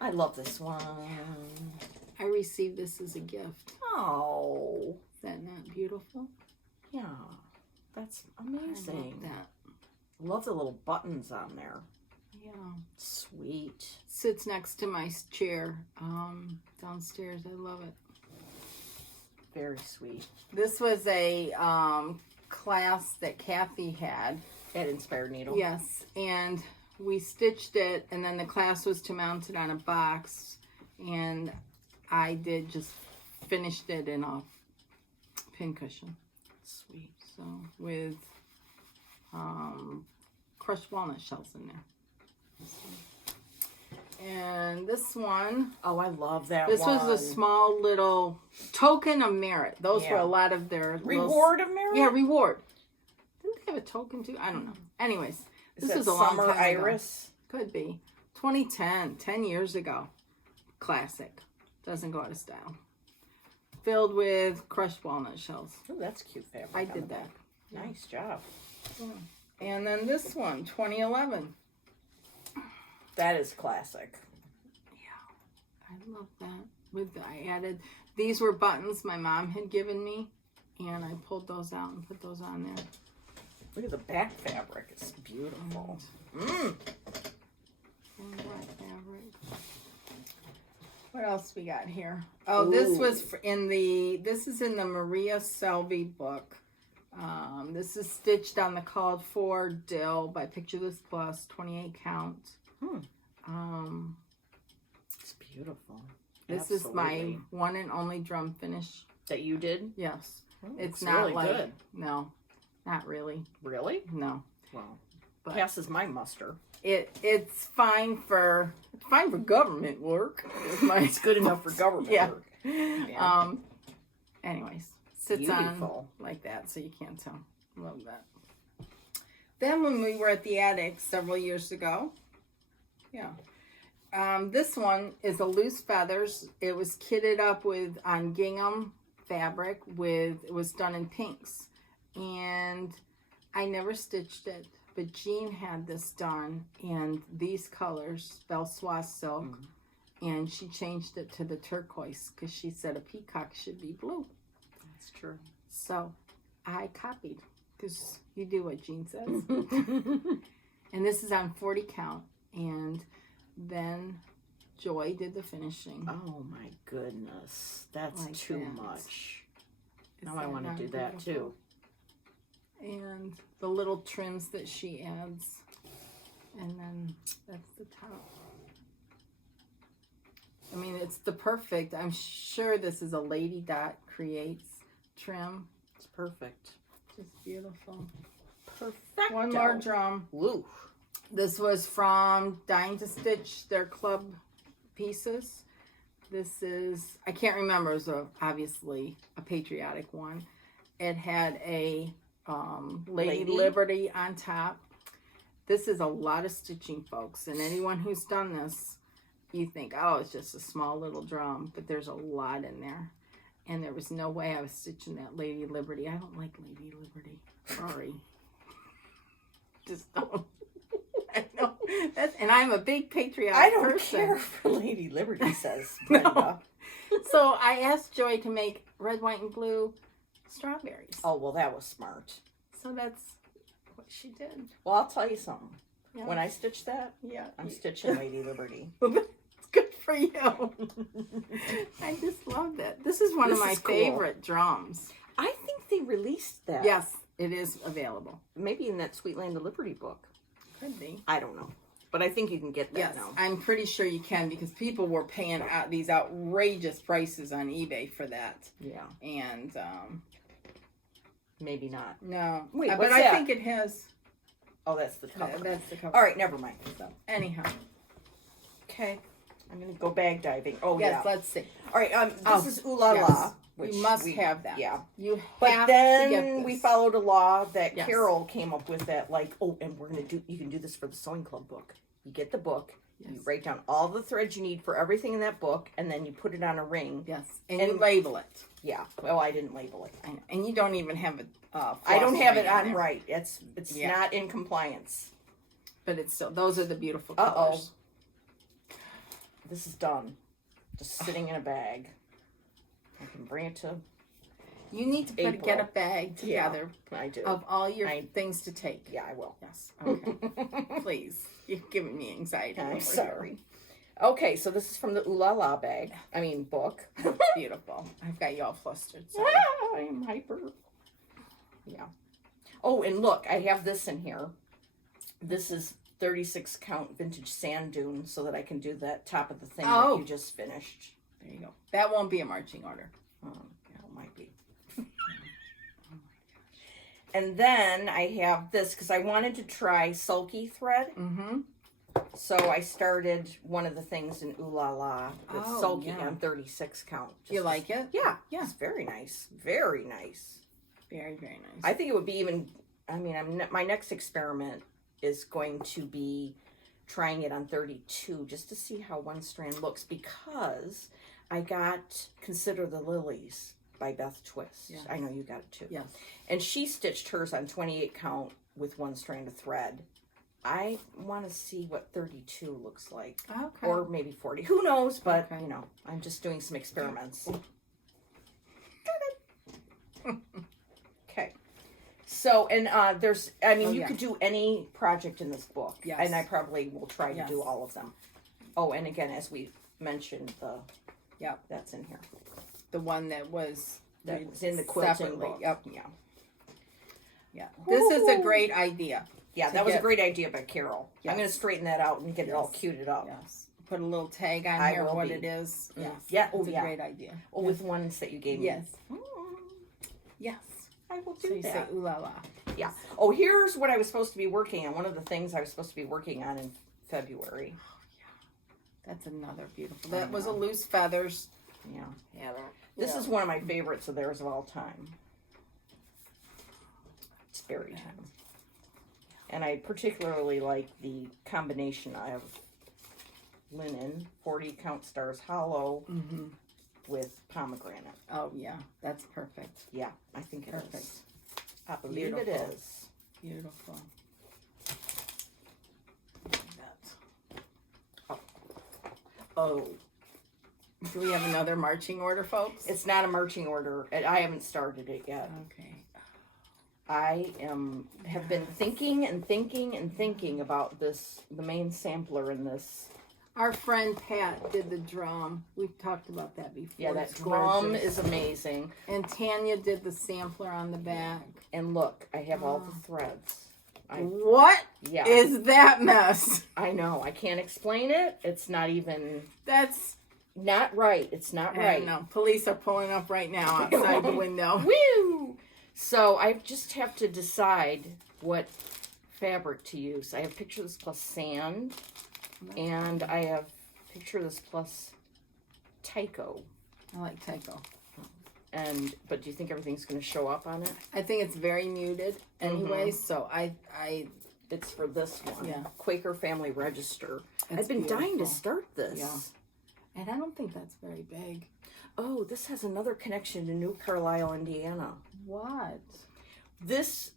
I love this one. I received this as a gift. Oh, Is that not beautiful? yeah. That's I love amazing. that. Love the little buttons on there. Yeah. Sweet. Sits next to my chair downstairs. I love it. Very sweet. This was a class that Kathy had. At Inspired Needle. Yes, and we stitched it, and then the class was to mount it on a box, and I did just finished it in a pincushion. Sweet. So with crushed walnut shells in there. And this one, Oh, I love that this one. was a small little token of merit. Those were Yeah. a lot of their Reward of merit? Yeah, reward. Didn't they have a token too? I don't know. Anyways, Is this that was a long Summer time ago. Iris? Could be. 2010, 10 years ago. Classic. Doesn't go out of style. Filled with crushed walnut shells. Oh, that's cute fabric. I on the did that. back. Nice job. And then this one, 2011. That is classic. I love that. I added, these were buttons my mom had given me, and I pulled those out and put those on there. Look at the back fabric. It's beautiful. And black fabric. What else we got here? Oh, this was this is in the Maria Selby book. This is stitched on the called for dill by Picture This Plus, 28 count. It's beautiful. This is my one and only drum finish. That you did? Yes. Oh, It's looks not really like good. no, not really. Really? No. Well, But passes my muster. it's fine for government work. It's good enough for government Yeah. work. Yeah. Anyways, sits Beautiful. on like that, so you can't tell. Love that. Then when we were at the attic several years ago, this one is a loose feathers. It was kitted up with on gingham fabric it was done in pinks, and I never stitched it, but Jean had this done in these colors, Belsoise silk, and she changed it to the turquoise because she said a peacock should be blue. That's true. So I copied because you do what Jean says. And this is on 40 count, and then Joy did the finishing. Oh my goodness. That's Like too that. much. Is Now I that want to not do that beautiful? too. And the little trims that she adds. And then that's the top. I mean, it's the perfect. I'm sure this is a Lady Dot Creates trim. It's perfect. Just beautiful. Perfect. One more drum. Woo. This was from Dying to Stitch, their club pieces. This is, I can't remember, it was obviously a patriotic one. It had a Lady Liberty on top. This is a lot of stitching, folks, and anyone who's done this, you think, oh, it's just a small little drum, but there's a lot in there. And there was no way I was stitching that Lady Liberty. I don't like Lady Liberty. Sorry. Just don't. I know. And I'm a big patriotic person. I don't care for Lady Liberty says, Brenda. No. So I asked Joy to make red, white, and blue strawberries. Oh, well, that was smart. So that's what she did. Well, I'll tell you something. Yeah. When I stitch that, I'm stitching Lady Liberty. It's good for you. I just love that. This is one of my favorite drums. I think they released that. Yes, it is available. Maybe in that Sweet Land of Liberty book. Could be. I don't know. But I think you can get that Yes, now. I'm pretty sure you can because people were paying out these outrageous prices on eBay for that. Yeah. And maybe not. no. Wait, but what's I that? think it has. Oh, that's the cover. That's the cover. All right, never mind. So anyhow. Okay. I'm going to go bag diving. Oh, Yes, yeah. let's see. All right, this is Ooh La yes. La. Which you must have that. Yeah. You have But to get then this. we followed a law that Yes. Carol came up with that, like, oh, and you can do this for the Sewing Club book. You get the book, you Yes. write down all the threads you need for everything in that book, and then you put it on a ring. Yes, and you label it. Yeah. Well, I didn't label it. I know. And you don't even have it. I don't have it floss on there. right. It's not in compliance. But it's still, those are the beautiful Uh-oh. colors. This is done. Just sitting in a bag. I can bring it to... You need to April. get a bag together I do. of all your things to take. Yeah, I will. Yes. Okay. Please. You're giving me anxiety. I'm over sorry. Okay, so this is from the Ooh La La bag. Book. Here. That's beautiful. I've got you all flustered. Sorry. I am hyper. Yeah. Oh, and look, I have this in here. This is 36 count vintage sand dune so that I can do that top of the thing that you just finished. There you go. That won't be a marching order. Yeah, it might be. And then I have this because I wanted to try sulky thread. Mm-hmm. So I started one of the things in Ooh La La with sulky on 36 count. You like it? Yeah. Yeah. It's very nice. Very nice. Very, very nice. I think it would be even, my next experiment is going to be trying it on 32 just to see how one strand looks because I got Consider the Lilies by Beth Twist. Yes. I know you got it too. Yes. And she stitched hers on 28 count with one strand of thread. I want to see what 32 looks like. Okay. Or maybe 40. Who knows? But, I'm just doing some experiments. Okay. So, and there's, you could do any project in this book. Yes. And I probably will try to do all of them. Oh, and again, as we mentioned, that's in here. The one that was in the quilting separately. book. Yep. Yeah. This is a great idea. Yeah, that was a great idea by Carol. Yes. I'm going to straighten that out and get it all cuted up. Yes. put a little tag on I here will what be. it is. Yes. Yeah. It's a great idea. Oh, with ones that you gave me. Yes. Yes. I will So do you say that. ooh la la. Yeah. Oh, here's what I was supposed to be working on. One of the things I was supposed to be working on in February. That's another beautiful. That was a loose feathers. Yeah. Yeah. This is one of my favorites of theirs of all time. It's berry time. And I particularly like the combination of linen, 40 count stars hollow, with pomegranate. Oh yeah, that's perfect. Yeah, I think it is. Perfect. I believe it Beautiful. is. Beautiful. Oh, Do we have another marching order, folks? it's not a marching order. I haven't started it yet. Okay. I have been thinking and thinking and thinking about this, the main sampler in this. Our friend Pat did the drum. We've talked about that before. Yeah, that It's drum gorgeous. is amazing. And Tanya did the sampler on the back. And look, I have all the threads. What Yeah, is that mess? I know. I can't explain it. It's not even That's not right. It's not right. No, police are pulling up right now outside the window. Woo! So I just have to decide what fabric to use. I have picture this plus sand, and I have picture this plus Tyco. I like Tyco. But do you think everything's going to show up on it? I think it's very muted anyway, so I It's for this one. Yeah. Quaker Family Register. It's I've been dying to beautiful. start this. Yeah. And I don't think that's very big. Oh, this has another connection to New Carlisle, Indiana. What? This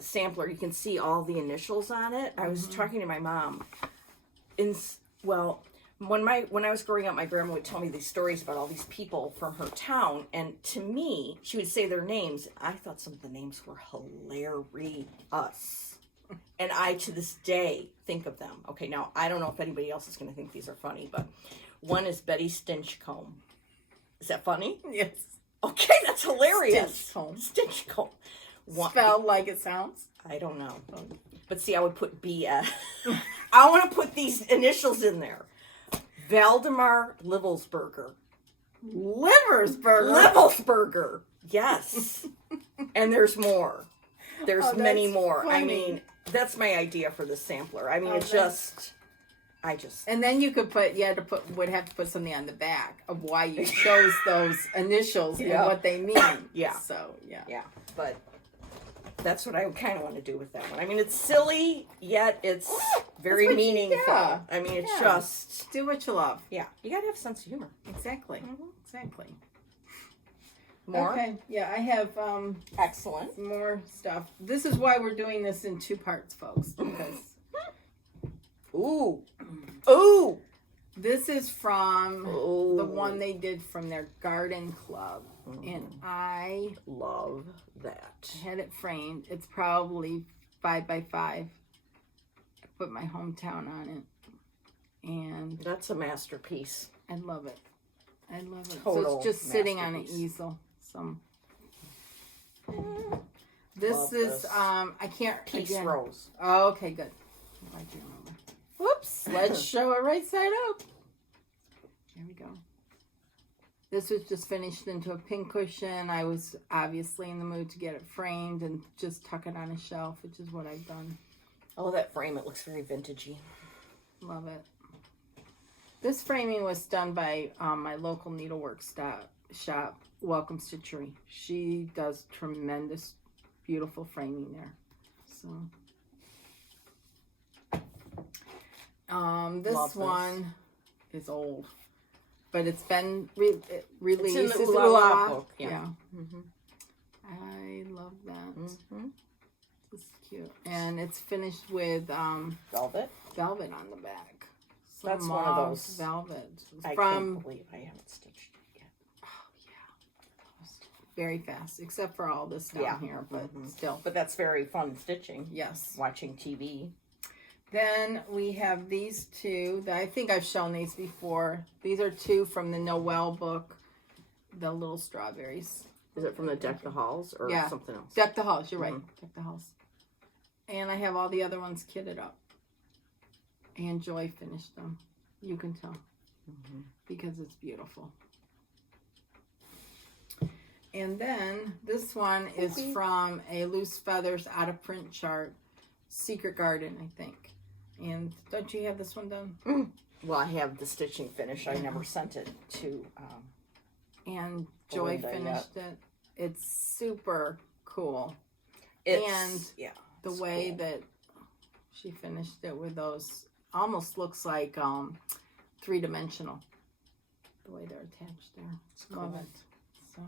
sampler, you can see all the initials on it. I was talking to my mom. When I was growing up, my grandma would tell me these stories about all these people from her town, and to me, she would say their names. I thought some of the names were hilarious. And I, to this day, think of them. Okay, now, I don't know if anybody else is going to think these are funny, but one is Betty Stinchcomb. Is that funny? Yes. Okay, that's hilarious. Stinchcomb. Stinchcomb. Spelled like it sounds. I don't know. But see, I would put BS. I want to put these initials in there. Valdemar Livelsberger. Livelsberger. Yes. And there's more. There's many more. funny. I mean, that's my idea for the sampler. I mean, And then you could would have to put something on the back of why you chose those initials and what they mean. Yeah. So, yeah. Yeah, but that's what I kind of want to do with that one. I mean, it's silly, yet it's very meaningful. yeah. I mean, it's Yeah. just, Do what you love. yeah, you got to have a sense of humor. Exactly. Exactly. More? Okay. Yeah, I have Excellent. more stuff. This is why we're doing this in two parts, folks. Because Ooh. Ooh. this is from Ooh. the one they did from their garden club. And I Love that. had it framed. It's probably 5x5. I put my hometown on it. And That's a masterpiece. I love it. I love it. Total so it's just sitting on an masterpiece. easel. This Love is this. I can't Peace again. Rose. Oh, okay, good. I do remember. Whoops. Let's show it right side up. There we go. This was just finished into a pin cushion. I was obviously in the mood to get it framed and just tuck it on a shelf, which is what I've done. Oh, that frame, it looks very vintagey. Love it. This framing was done by my local needlework shop, Welcome Stitchery. She does tremendous, beautiful framing there. So, this Love this. one is old, but it's been released. It's in the It's Ooh La La book, yeah. Mm-hmm. I love that. Mm-hmm. This is cute, and it's finished with Velvet. velvet on the back. Some That's one of mauve those- velvet I from can't believe I haven't stitched it yet. very fast, except for all this down Yeah. here, but still. But that's very fun stitching. Yes. Watching TV. Then we have these two. I think I've shown these before. These are two from the Noel book, the little strawberries. Is it from the Deck the Halls or Yeah. something else? Deck the Halls, you're right. Deck the Halls. And I have all the other ones kitted up. And Joy finished them. You can tell because it's beautiful. And then this one is from a Loose Feathers Out of Print chart, Secret Garden, I think. And don't you have this one done? Well, I have the stitching finish. I never sent it to and Joy Brenda finished it. It's super cool. and The way that she finished it with those almost looks like 3-dimensional. The way they're attached there. Love it. So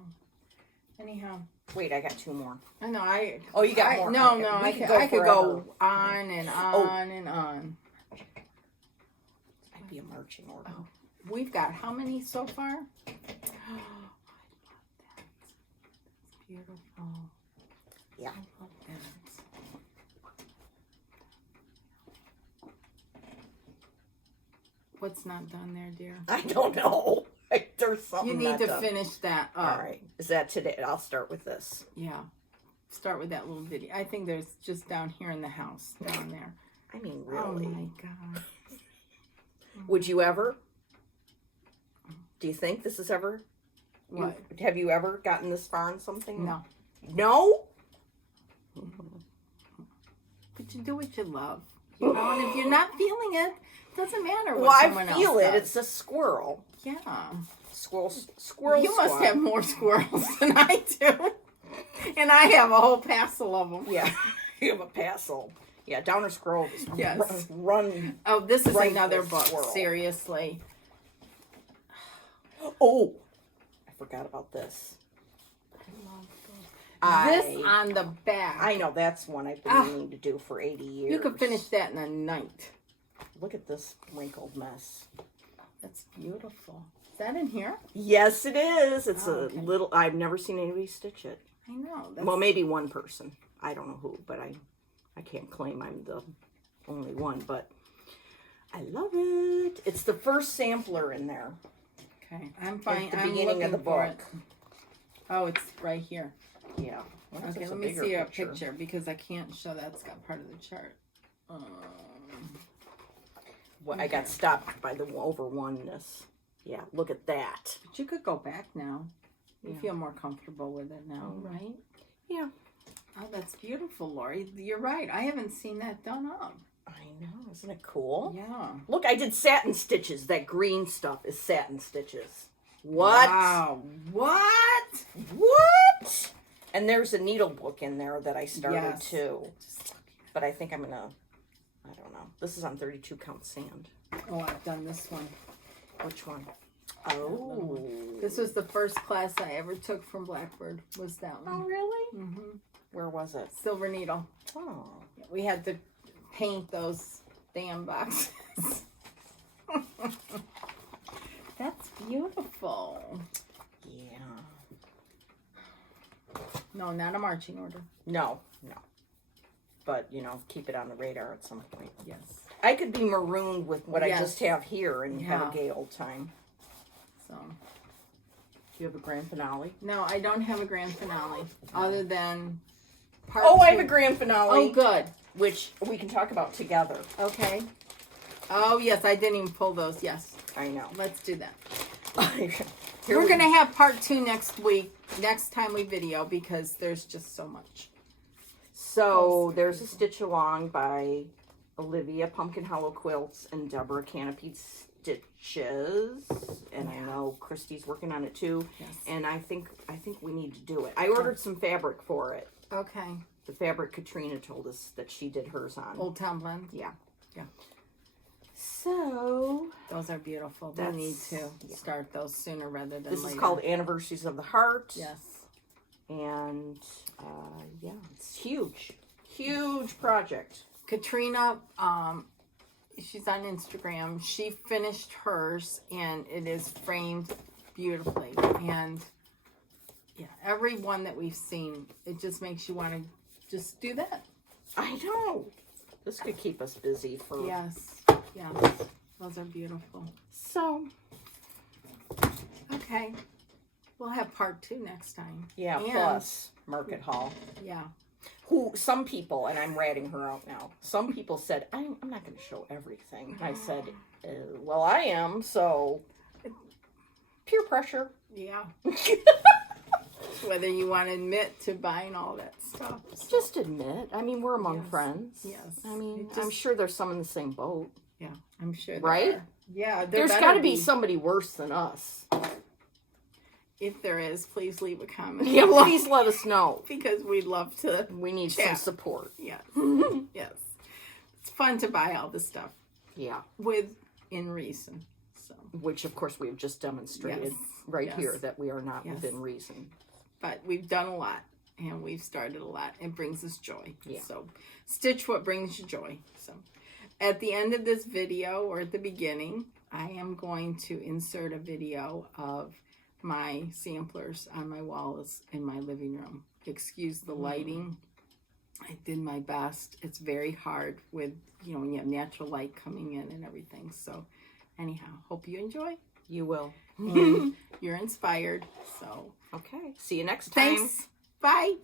anyhow. Wait, I got 2 more. I know Oh, you got more. No, Okay. no, I could go on and on and on. I'd be a marching order. Oh, we've got how many so far? Oh, I love that. That's beautiful. Yeah. I love that. What's not done there, dear? I don't know. There's something. You need not to done. finish that up. All right. Is that today? I'll start with this. Yeah. Start with that little video. I think there's just down here in the house, down there. I mean, really. Oh my God. Would you ever? Do you think this is ever? What? Have you ever gotten this far in something? No. No? But you do what you love. You know, and if you're not feeling it, it doesn't matter what Well, someone I feel else it. does. It's a squirrel. Yeah. Squirrel. You must squad. have more squirrels than I do. And I have a whole passel of them. Yeah. You have a passel. Yeah, Downer Scroll. Yes. Run. Oh, this is Right another for book. squirrel. Seriously. Oh, I forgot about this. This on the back. I know, that's one I've been meaning to do for 80 years. You could finish that in a night. Look at this wrinkled mess. That's beautiful. Is that in here? Yes, it is. It's okay. a little, I've never seen anybody stitch it. I know. That's, Well, maybe one person. I don't know who, but I can't claim I'm the only one, but I love it. It's the first sampler in there. okay. I'm fine. At the I'm beginning of looking the for book. it. Oh, it's right here. Yeah. What if Okay, it's let me bigger see a picture because I can't show that's got part of the chart. Well, I got stopped by the over oneness. Yeah, look at that. But you could go back now. You Yeah. feel more comfortable with it now, right? Yeah. Oh, that's beautiful, Lori. You're right. I haven't seen that done up. I know. Isn't it cool? Yeah. Look, I did satin stitches. That green stuff is satin stitches. What? Wow. What? What? And there's a needle book in there that I started Yes. too. But I think I'm going to, I don't know. This is on 32 count sand. Oh, I've done this one. Which one? Oh. This was the first class I ever took from Blackbird, was that one. Oh, really? Mm-hmm. Where was it? Silver needle. Oh. We had to paint those damn boxes. That's beautiful. Yeah. No, not a marching order. No. But, you know, keep it on the radar at some point. Yes. I could be marooned with what I Yes. just have here and have Yeah. a gay old time. So, Do you have a grand finale? no, I don't have a grand finale other than part Oh, I two. have a grand finale. Oh, good. Which we can talk about together. Okay. Oh, yes, I didn't even pull those. Yes. I know. Let's do that. Here We're we- going to have part 2 next week, next time we video, because there's just so much. So there's a stitch along by Olivia Pumpkin Hollow Quilts and Deborah Canopied Stitches, and I know Christy's working on it too. Yes. And I think we need to do it. I ordered some fabric for it. Okay. The fabric Katrina told us that she did hers on. Old Town Blend. Yeah. Yeah. So Those are beautiful. We That's- need to yeah. start those sooner rather than this later. is called Anniversaries of the Heart. Yes. And yeah, it's huge project. Katrina, she's on Instagram. She finished hers, and it is framed beautifully. And yeah, every one that we've seen, it just makes you want to just do that. I know. This could keep us busy for. Yes. Yes. Those are beautiful. So Okay. We'll have part 2 next time. yeah, And- plus Market Hall. Yeah. Who, some people, and I'm ratting her out now, some people said, I'm not going to show everything. I said, well, I am, so peer pressure. Yeah. Whether you want to admit to buying all that stuff. So. Just admit. I mean, we're among Yes. friends. Yes. I mean, I'm sure there's some in the same boat. Yeah, I'm sure there Right? are. Yeah, There's got to be somebody worse than us. If there is, please leave a comment. Yeah, please let us know. Because we'd love to. We need some support. Yes. Yes. It's fun to buy all this stuff. Yeah. Within reason. So. Which, of course, we've just demonstrated here that we are not within reason. But we've done a lot. And we've started a lot. It brings us joy. Yeah. So, stitch what brings you joy. So, at the end of this video, or at the beginning, I am going to insert a video of my samplers on my walls in my living room. Excuse the lighting. I did my best. It's very hard with, when you have natural light coming in and everything. So, anyhow, hope you enjoy. You will. And you're inspired. So, okay. See you next time. Thanks. Bye.